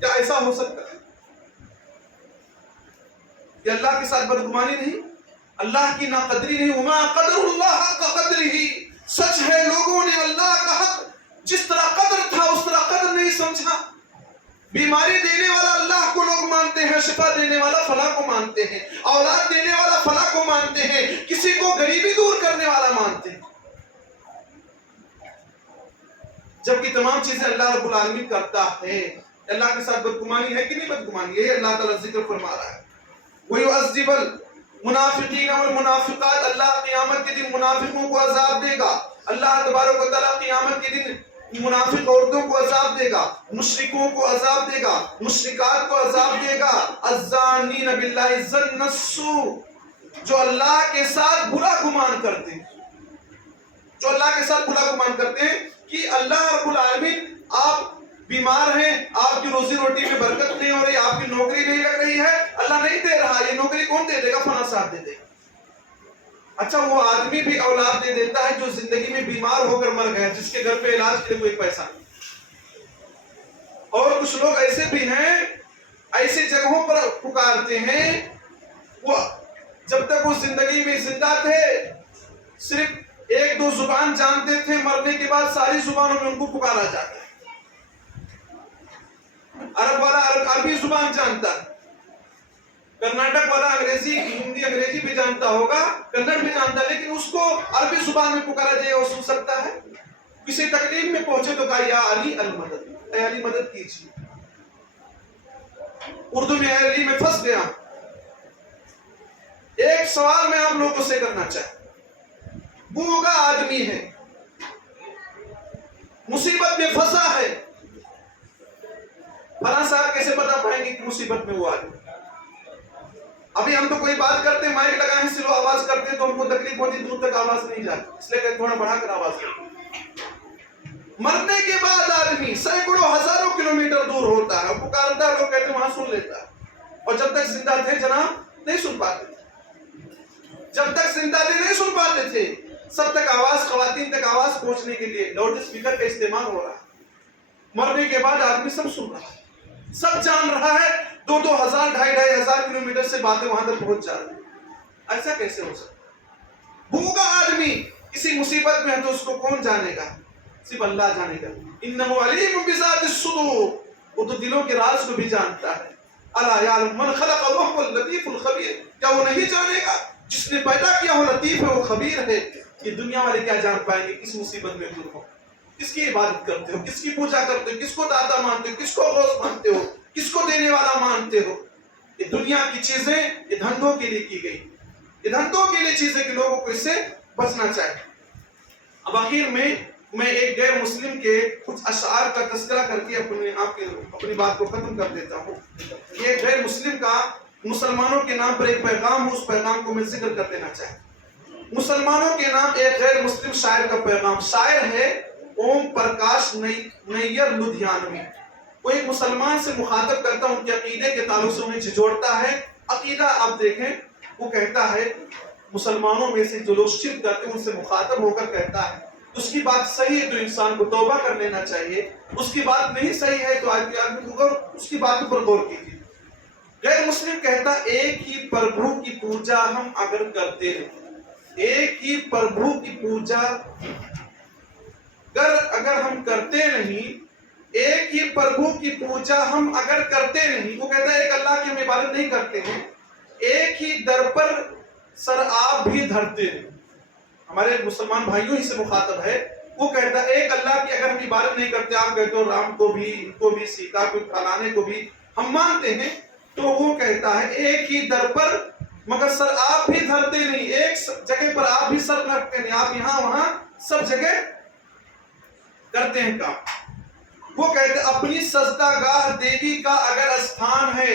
کیا ایسا ہو سکتا ہے؟ یہ اللہ کے ساتھ بدگمانی نہیں، اللہ کی ناقدری نہیں. وما قدر اللہ حق قدرہ. سچ ہے لوگوں نے اللہ کا حق جس طرح قدر تھا اس طرح قدر نہیں سمجھا. بیماری دینے والا اللہ کو لوگ مانتے ہیں، شفا دینے والا فلاں کو مانتے ہیں، اولاد دینے والا فلاں کو مانتے ہیں، کسی کو غریبی دور کرنے والا مانتے ہیں، جبکہ تمام چیزیں اللہ رب العالمین کرتا ہے. اللہ کے ساتھ بدگمانی ہے کہ نہیں بدگمانی؟ یہ اللہ تعالیٰ ذکر فرما رہا ہے. وَيُعَذِّبَ الْمُنَافِقِينَ وَالْمُنَافِقَاتِ. اللہ قیامت کے دن منافقوں کو عذاب دے گا. اللہ تبارک و تعالیٰ قیامت کے دن منافق عورتوں کو عذاب دے گا، مشرکوں کو عذاب دے گا، مشرکات کو عذاب دے گا. الزانین باللہ ظن السوء. جو اللہ کے ساتھ برا گمان کرتے ہیں، جو اللہ کے ساتھ برا گمان کرتے ہیں کہ اللہ رب العالمین آپ بیمار ہیں، آپ کی روزی روٹی میں برکت نہیں ہو رہی، آپ کی نوکری نہیں لگ رہی ہے، اللہ نہیں دے رہا، یہ نوکری کون دے دے گا؟ فلاں صاحب دے دے گا. اچھا وہ آدمی بھی اولاد دے دیتا ہے جو زندگی میں بیمار ہو کر مر گیا، جس کے گھر پہ علاج کے لیے کوئی پیسہ نہیں. اور کچھ لوگ ایسے بھی ہیں، ایسے جگہوں پر پکارتے ہیں، وہ جب تک وہ زندگی میں زندہ تھے صرف ایک دو زبان جانتے تھے، مرنے کے بعد ساری زبانوں میں ان کو پکارا جاتا ہے. عرب والا عربی زبان جانتا ہے، کرناٹک والا انگریزی ہندی انگریزی بھی جانتا ہوگا، کنڑ بھی جانتا ہے، لیکن اس کو عربی زبان میں پکارا جائے وہ سن سکتا ہے. کسی تکلیف میں پہنچے تو کہا یا علی المدد، اے علی مدد کیجیے. اردو میں اے علی میں پھنس گیا. ایک سوال میں آپ لوگوں سے کرنا چاہتا، بوڑھا آدمی ہے، مصیبت میں پھنسا ہے، فلاں صاحب کیسے بتا پائیں گے کہ مصیبت میں وہ آدمی؟ ابھی ہم تو کوئی بات کرتے ہیں، مائک لگائیں سلو آواز کرتے ہیں تو ہم کو تکلیف ہوتی، دور تک آواز نہیں جاتی، اس لیے کہ تھوڑا بڑھا کر آواز کرتے. مرنے کے بعد آدمی سینکڑوں ہزاروں کلومیٹر دور ہوتا ہے، پکارتا ہے، لوگ کہتے ہیں وہاں سن لیتا ہے. اور جب تک زندہ تھے جناب نہیں سن پاتے تھے، جب تک زندہ تھے نہیں سن پاتے تھے. سب تک آواز، خواتین تک آواز پہنچنے کے لیے لاؤڈ اسپیکر کا استعمال ہو رہا ہے. مرنے کے بعد آدمی سب سن رہا ہے، سب جان رہا ہے، 2,000 2,500 کلومیٹر سے باتیں وہاں تک پہنچ جا رہی ہیں. ایسا کیسے ہو سکتا؟ بھوکا آدمی کسی مصیبت میں ہے تو اس کو کون جانے گا؟ صرف اللہ جانے گا. انہ علیم بذات الصدور. وہ تو دلوں کے راز کو بھی جانتا ہے. الا یعلم من خلق وهو اللطیف الخبیر. کیا وہ نہیں جانے گا؟ جس نے پیدا کیا وہ لطیف ہے، وہ خبیر ہے. یہ دنیا والے کیا جان پائیں گے کس مصیبت میں تم ہو، کس کی عبادت کرتے ہو، کس کی پوجا کرتے ہو، کس کو داتا مانتے ہو، کس کو غوث مانتے ہو، کس کو دینے والا مانتے ہو. یہ دنیا کی چیزیں یہ دھندوں کے لیے کی گئی، یہ دھندوں کے لیے چیزیں کہ لوگوں کو اس سے بچنا چاہیے. اب آخر میں ایک غیر مسلم کے کچھ اشعار کا تذکرہ کر کے اپنی بات کو ختم کر دیتا ہوں. یہ غیر مسلم کا مسلمانوں کے نام پر ایک پیغام ہو، اس پیغام کو میں ذکر کر دینا چاہتا. مسلمانوں کے نام ایک غیر مسلم شاعر کا پیغام. شاعر ہے اوم پرکاش نیر لدھیانوی. وہ ایک مسلمان سے مخاطب کرتا، ان کے عقیدے کے تعلق سے انہیں جھجھوڑتا ہے. عقیدہ آپ دیکھیں، وہ کہتا ہے مسلمانوں میں سے جو لوگ شرک کرتے ہیں ان سے مخاطب ہو کر کہتا ہے اس کی بات صحیح ہے تو انسان کو توبہ کر لینا چاہیے، اس کی بات نہیں صحیح ہے تو اس کی بات پر غور کیجیے. غیر مسلم کہتا ایک ہی پربھو کی پوجا ہم اگر کرتے ہیں، ایک ہی پربھو کی پوجا اگر ہم کرتے نہیں، ایک ہی پربھو کی پوجا ہم اگر کرتے نہیں، وہ کہتا ہے ایک اللہ کی ہم عبادت نہیں کرتے ہیں، ایک ہی در پر سر آپ بھی دھرتے ہیں. ہمارے مسلمان بھائیوں ہی سے مخاطب ہے. وہ کہتا ہے ایک اللہ کی اگر ہم عبادت نہیں کرتے، آپ کہتے ہو رام کو بھی، ان کو بھی، سیتا کو، فلانے کو بھی ہم مانتے ہیں، تو وہ کہتا ہے ایک ہی در پر مگر سر آپ بھی دھرتے نہیں، ایک جگہ پر آپ بھی سر رکھتے نہیں، آپ یہاں وہاں سب جگہ کرتے ہیں کام. وہ کہتے ہیں اپنی سجدہ گاہ دیوی کا اگر استھان ہے،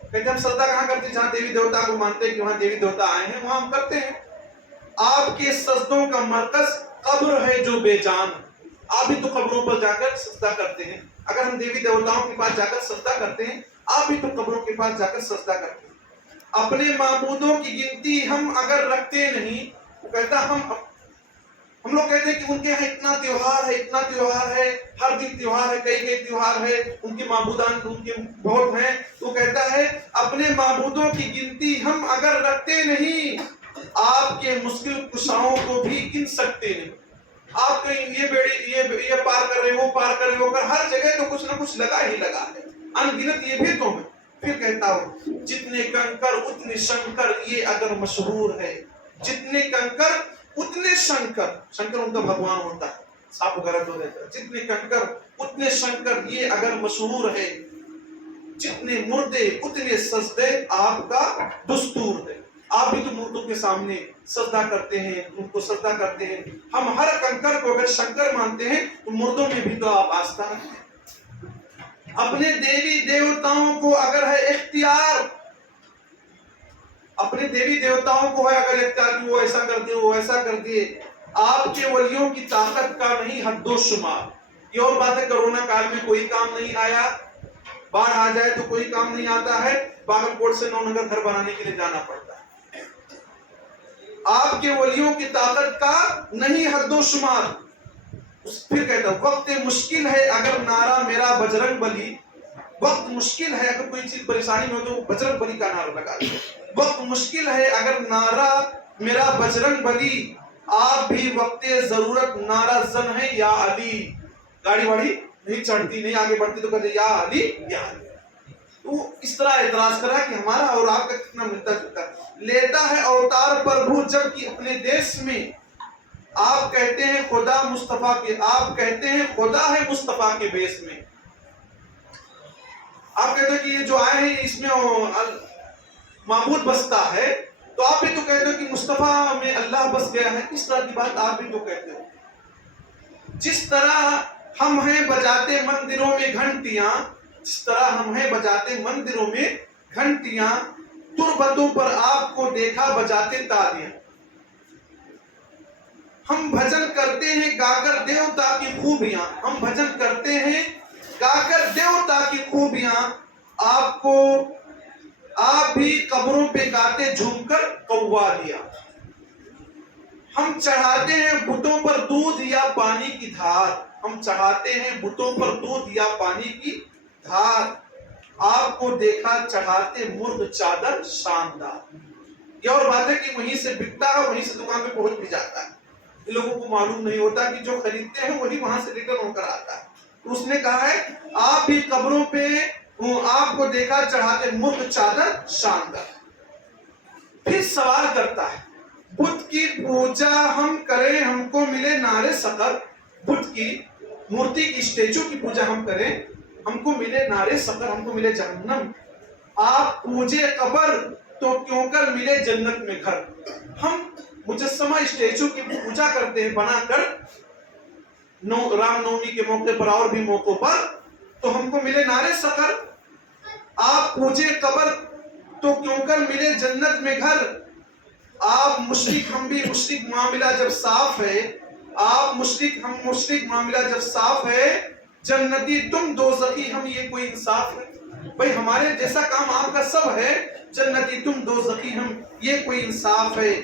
کہتے ہم سجدہ کہاں کرتے ہیں؟ جہاں دیوی دیوتا کو مانتے ہیں کہ وہاں دیوی دیوتا آئے ہیں، وہاں ہم کرتے ہیں. آپ کے سجدوں کا مرکز قبر ہے جو بے جان، آپ بھی تو قبروں پر جا کر سجدہ کرتے ہیں. اگر ہم دیوی دیوتاؤں کے پاس جا کر سجدہ کرتے ہیں، آپ بھی تو قبروں کے پاس جا کر سجدہ کرتے ہیں. اپنے معبودوں کی گنتی ہم اگر رکھتے نہیں، وہ کہتا ہم لوگ کہتے ہیں کہ ان کے یہاں اتنا تیوہار ہے، اتنا تیوہار ہے، ہر دن تیوہار ہے، کئی تیوہار ہے، ان کے معبودان ان کے بہت ہیں. وہ کہتا ہے اپنے معبودوں کی گنتی ہم اگر رکھتے نہیں، آپ کے مشکل کشاؤں کو بھی گن سکتے نہیں. آپ کہیں یہ بیڑی یہ پار کر رہے، وہ پار کر رہے ہو کر ہر جگہ تو کچھ نہ کچھ لگا ہی لگا ہے، انگنت یہ بھی تو ہے. پھر کہتا ہوں جتنے کنکر اتنے شنکر، یہ اگر مشہور ہے، جتنے کنکر اتنے شنکر، شنکر ان کا بھگوان ہوتا ہے، سانپ وغیرہ جو رہتا ہے، جتنے کنکر اتنے شنکر، یہ اگر مشہور ہے، جتنے مردے اتنے سجدے آپ کا دستور ہے. آپ بھی تو مردوں کے سامنے سجدہ کرتے ہیں، ان کو سجدہ کرتے ہیں. ہم ہر کنکر کو اگر شنکر مانتے ہیں تو مردوں میں بھی تو آپ آستہ رکھتے ہیں. اپنے دیوی دیوتاؤں کو اگر ہے اختیار، اپنے دیوی دیوتاؤں کو ہے اگر اختیار کہ وہ ایسا کر دیے، وہ ایسا کر دیے. آپ کے ولیوں کی طاقت کا نہیں حد و شمار. یہ اور بات ہے کرونا کال میں کوئی کام نہیں آیا، باڑھ آ جائے تو کوئی کام نہیں آتا ہے، باگل کوٹ سے نو نگر گھر بنانے کے لیے جانا پڑتا ہے. آپ کے ولیوں کی طاقت کا نہیں حد و شمار. پھر کہتا ہوں وقت مشکل ہے اگر نعرہ میرا بجرنگ بلی، وقت مشکل ہے اگر کوئی چیز پریشانی میں ہو تو بجرنگ بلی کا نعرہ لگا دیں. وقت مشکل ہے اگر نعرہ میرا بجرنگ بلی، آپ بھی وقت ضرورت نعرہ زن ہے یا علی. گاڑی واڑی نہیں چڑھتی، نہیں آگے بڑھتی تو کہتے یا علی یا علی. تو اس طرح اعتراض کرا کہ ہمارا اور آپ کا کتنا ملتا جلتا ہے. لیتا ہے اوتار پربھو جب کہ اپنے دیش میں، آپ کہتے ہیں خدا مصطفیٰ کے، آپ کہتے ہیں خدا ہے مصطفیٰ کے بیس میں. آپ کہتے ہیں کہ یہ جو آئے ہیں اس میں معبود بستا ہے، تو آپ بھی تو کہتے ہو کہ مصطفیٰ میں اللہ بس گیا ہے. اس طرح کی بات آپ بھی تو کہتے ہو. جس طرح ہم ہیں بجاتے مندروں میں گھنٹیاں، جس طرح ہم ہیں بجاتے مندروں میں گھنٹیاں، تربتوں پر آپ کو دیکھا بجاتے تالیاں. ہم بھجن کرتے ہیں گا کر دیوتا کی خوبیاں، ہم بھجن کرتے ہیں گا کر دیوتا کی خوبیاں. آپ بھی قبروں پہ گاتے جھوم کر قوالیا. ہم چڑھاتے ہیں بتوں پر دودھ یا پانی کی دھار، ہم چڑھاتے ہیں بتوں پر دودھ یا پانی کی دھار. آپ کو دیکھا چڑھاتے مرغ چادر شاندار. یہ اور بات ہے کہ وہیں سے بکتا ہے، وہیں سے دکان پہ پہنچ بھی جاتا ہے. لوگوں کو معلوم نہیں ہوتا کہ جو خریدتے ہیں وہی وہاں سے ریٹرن ہو کر آتا ہے. تو اس نے کہا ہے آپ بھی قبروں پہ آپ کو دیکھا چڑھاتے مرغ چادر شاندار. پھر سوال کرتا ہے بت کی پوجا ہم کریں ہم کو ملے نارے سقر، بت کی مورتی کی اسٹیچو کی پوجا ہم کریں ہم کو ملے نارے سقر، ہم کو ملے جہنم. آپ پوجے قبر تو کیوں کر ملے جنت میں گھر. ہم مجسمہ اسٹیچو کی پوجا کرتے ہیں بنا کر رام نومی کے موقع پر اور بھی موقعوں پر، تو ہم کو ملے نارے سقر. آپ پوجے قبر تو کیوں کر ملے جنت میں گھر. آپ مشرک ہم بھی مشرک، معاملہ جب صاف ہے، آپ مشرک ہم مشرک، معاملہ جب صاف ہے، جنتی تم دوزخی ہم یہ کوئی انصاف ہے. بھئی ہمارے جیسا کام آپ کا سب ہے، جنتی تم دوزخی ہم یہ کوئی انصاف ہے.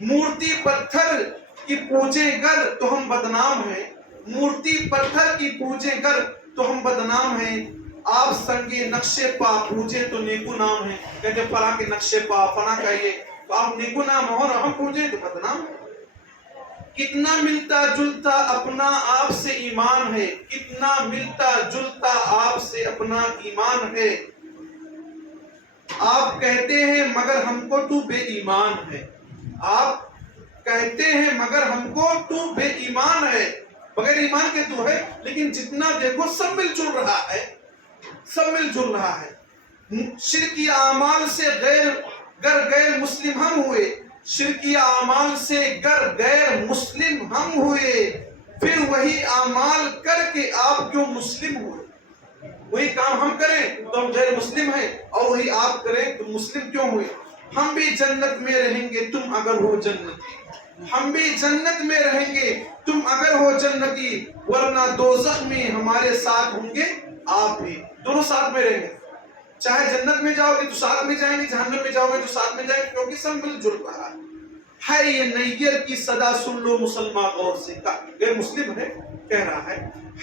مورتی پتھر کی پوجیں گر تو ہم بدنام ہیں، مورتی پتھر کی پوجیں گر تو ہم بدنام ہیں. آپ سنگے نقش پا پوجے تو نیکو نام ہے، کہتے فلاں کے نقش پا فلاں کا یہ، تو آپ نیکو نام ہو اور ہم پوجے تو بدنام ہے۔ کتنا ملتا جلتا اپنا آپ سے ایمان ہے، کتنا ملتا جلتا آپ سے اپنا ایمان ہے، آپ کہتے ہیں مگر ہم کو تو بے ایمان ہے، آپ کہتے ہیں مگر ہم کو تو بے ایمان ہے، بغیر ایمان کے تو ہے، لیکن جتنا دیکھو سب مل جل رہا ہے، سب مل جل رہا ہے۔ شرکی اعمال سے غیر مسلم ہم ہوئے، شرکی اعمال سے غیر مسلم ہم ہوئے، پھر وہی اعمال کر کے آپ کیوں مسلم ہوئے؟ وہی کام ہم کریں تو ہم غیر مسلم ہیں، اور وہی آپ کریں تو مسلم کیوں ہوئے؟ ہم بھی جنت میں رہیں گے تم اگر ہو جنتی، ہم بھی جنت میں رہیں گے تم اگر ہو جنتی، ورنہ دوزخ میں ہمارے ساتھ ہوں گے آپ بھی، دونوں ساتھ میں رہیں گے، چاہے جنت میں جاؤ گے تو ساتھ میں جائیں گے، جہنم میں جاؤ گے تو ساتھ میں جائیں گے، کیونکہ سب مل جل رہا ہے۔ یہ نیر کی صدا سن لو مسلمان غور سے، غیر مسلم ہے کہہ رہا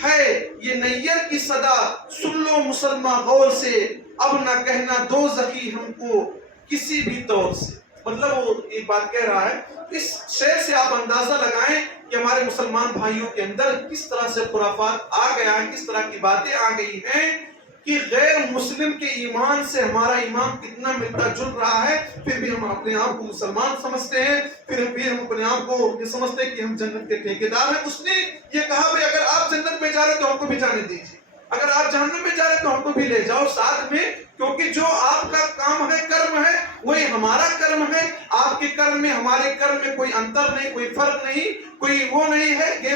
ہے یہ نیر کی صدا سن لو مسلمان غور سے، اب نہ کہنا دوزخی ہم کو کسی بھی طور سے۔ مطلب وہ یہ بات کہہ رہا ہے، اس شعر سے آپ اندازہ لگائیں کہ ہمارے مسلمان بھائیوں کے اندر کس طرح سے خرافات آ گیا ہے، کس طرح کی باتیں آ گئی ہیں کہ غیر مسلم کے ایمان سے ہمارا ایمان کتنا ملتا جل رہا ہے، پھر بھی ہم اپنے آپ کو مسلمان سمجھتے ہیں، پھر ہم اپنے آپ کو یہ سمجھتے ہیں کہ ہم جنت کے ٹھیکیدار ہیں۔ اس نے یہ کہا بھئی اگر آپ جنت میں جا رہے تو ہم کو بھی جانے دیجیے، اگر آپ جہنم میں جا رہے تو ہم کو بھی لے جاؤ ساتھ میں، کیونکہ جو آپ کا کام ہے کرم ہے وہی ہمارا کرم ہے، آپ کے کرم میں ہمارے کرم میں کوئی انتر نہیں، کوئی فرق نہیں، کوئی وہ نہیں ہے کہ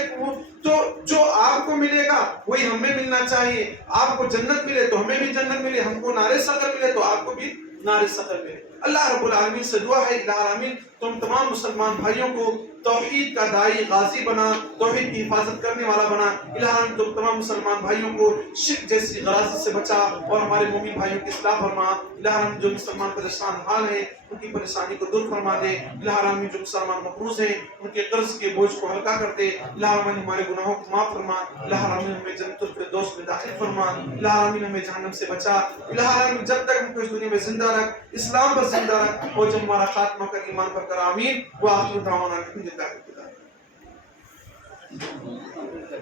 تو جو آپ کو ملے گا وہی ہمیں ملنا چاہیے، آپ کو جنت ملے تو ہمیں بھی جنت ملے، ہم کو نار سقر ملے تو آپ کو بھی نار سقر ملے۔ اللہ رب العالمین سے دعا ہے الہ العالمین تم تمام مسلمان بھائیوں کو توحید کا داعی غازی بنا، توحید کی حفاظت کرنے والا بنا۔ الہ العالمین تم تمام مسلمان بھائیوں کو شرک جیسی غراض سے بچا اور ہمارے مومن بھائیوں کی اصلاح فرما۔ الہ العالمین جو مسلمان پریشان حال ہیں ان کی پریشانی کو دور فرما دے۔ الہ العالمین جو مسلمان مقروض ہیں ان کے قرض کے بوجھ کو ہلکا کر دے۔ الہ العالمین ہمارے گناہوں کو معاف فرما۔ الہ العالمین ہمیں جنت الفردوس میں داخل فرما۔ الہ العالمین ہمیں جہنم سے بچا۔ الہ العالمین جب تک ہم کو اس دنیا میں زندہ رکھ، اسلام پر زندہ رکھ، اور جب ہمارا خاتمہ کر ایمان پر کر، آمین۔ وآخر دعوانا الحمدللہ رب العالمین۔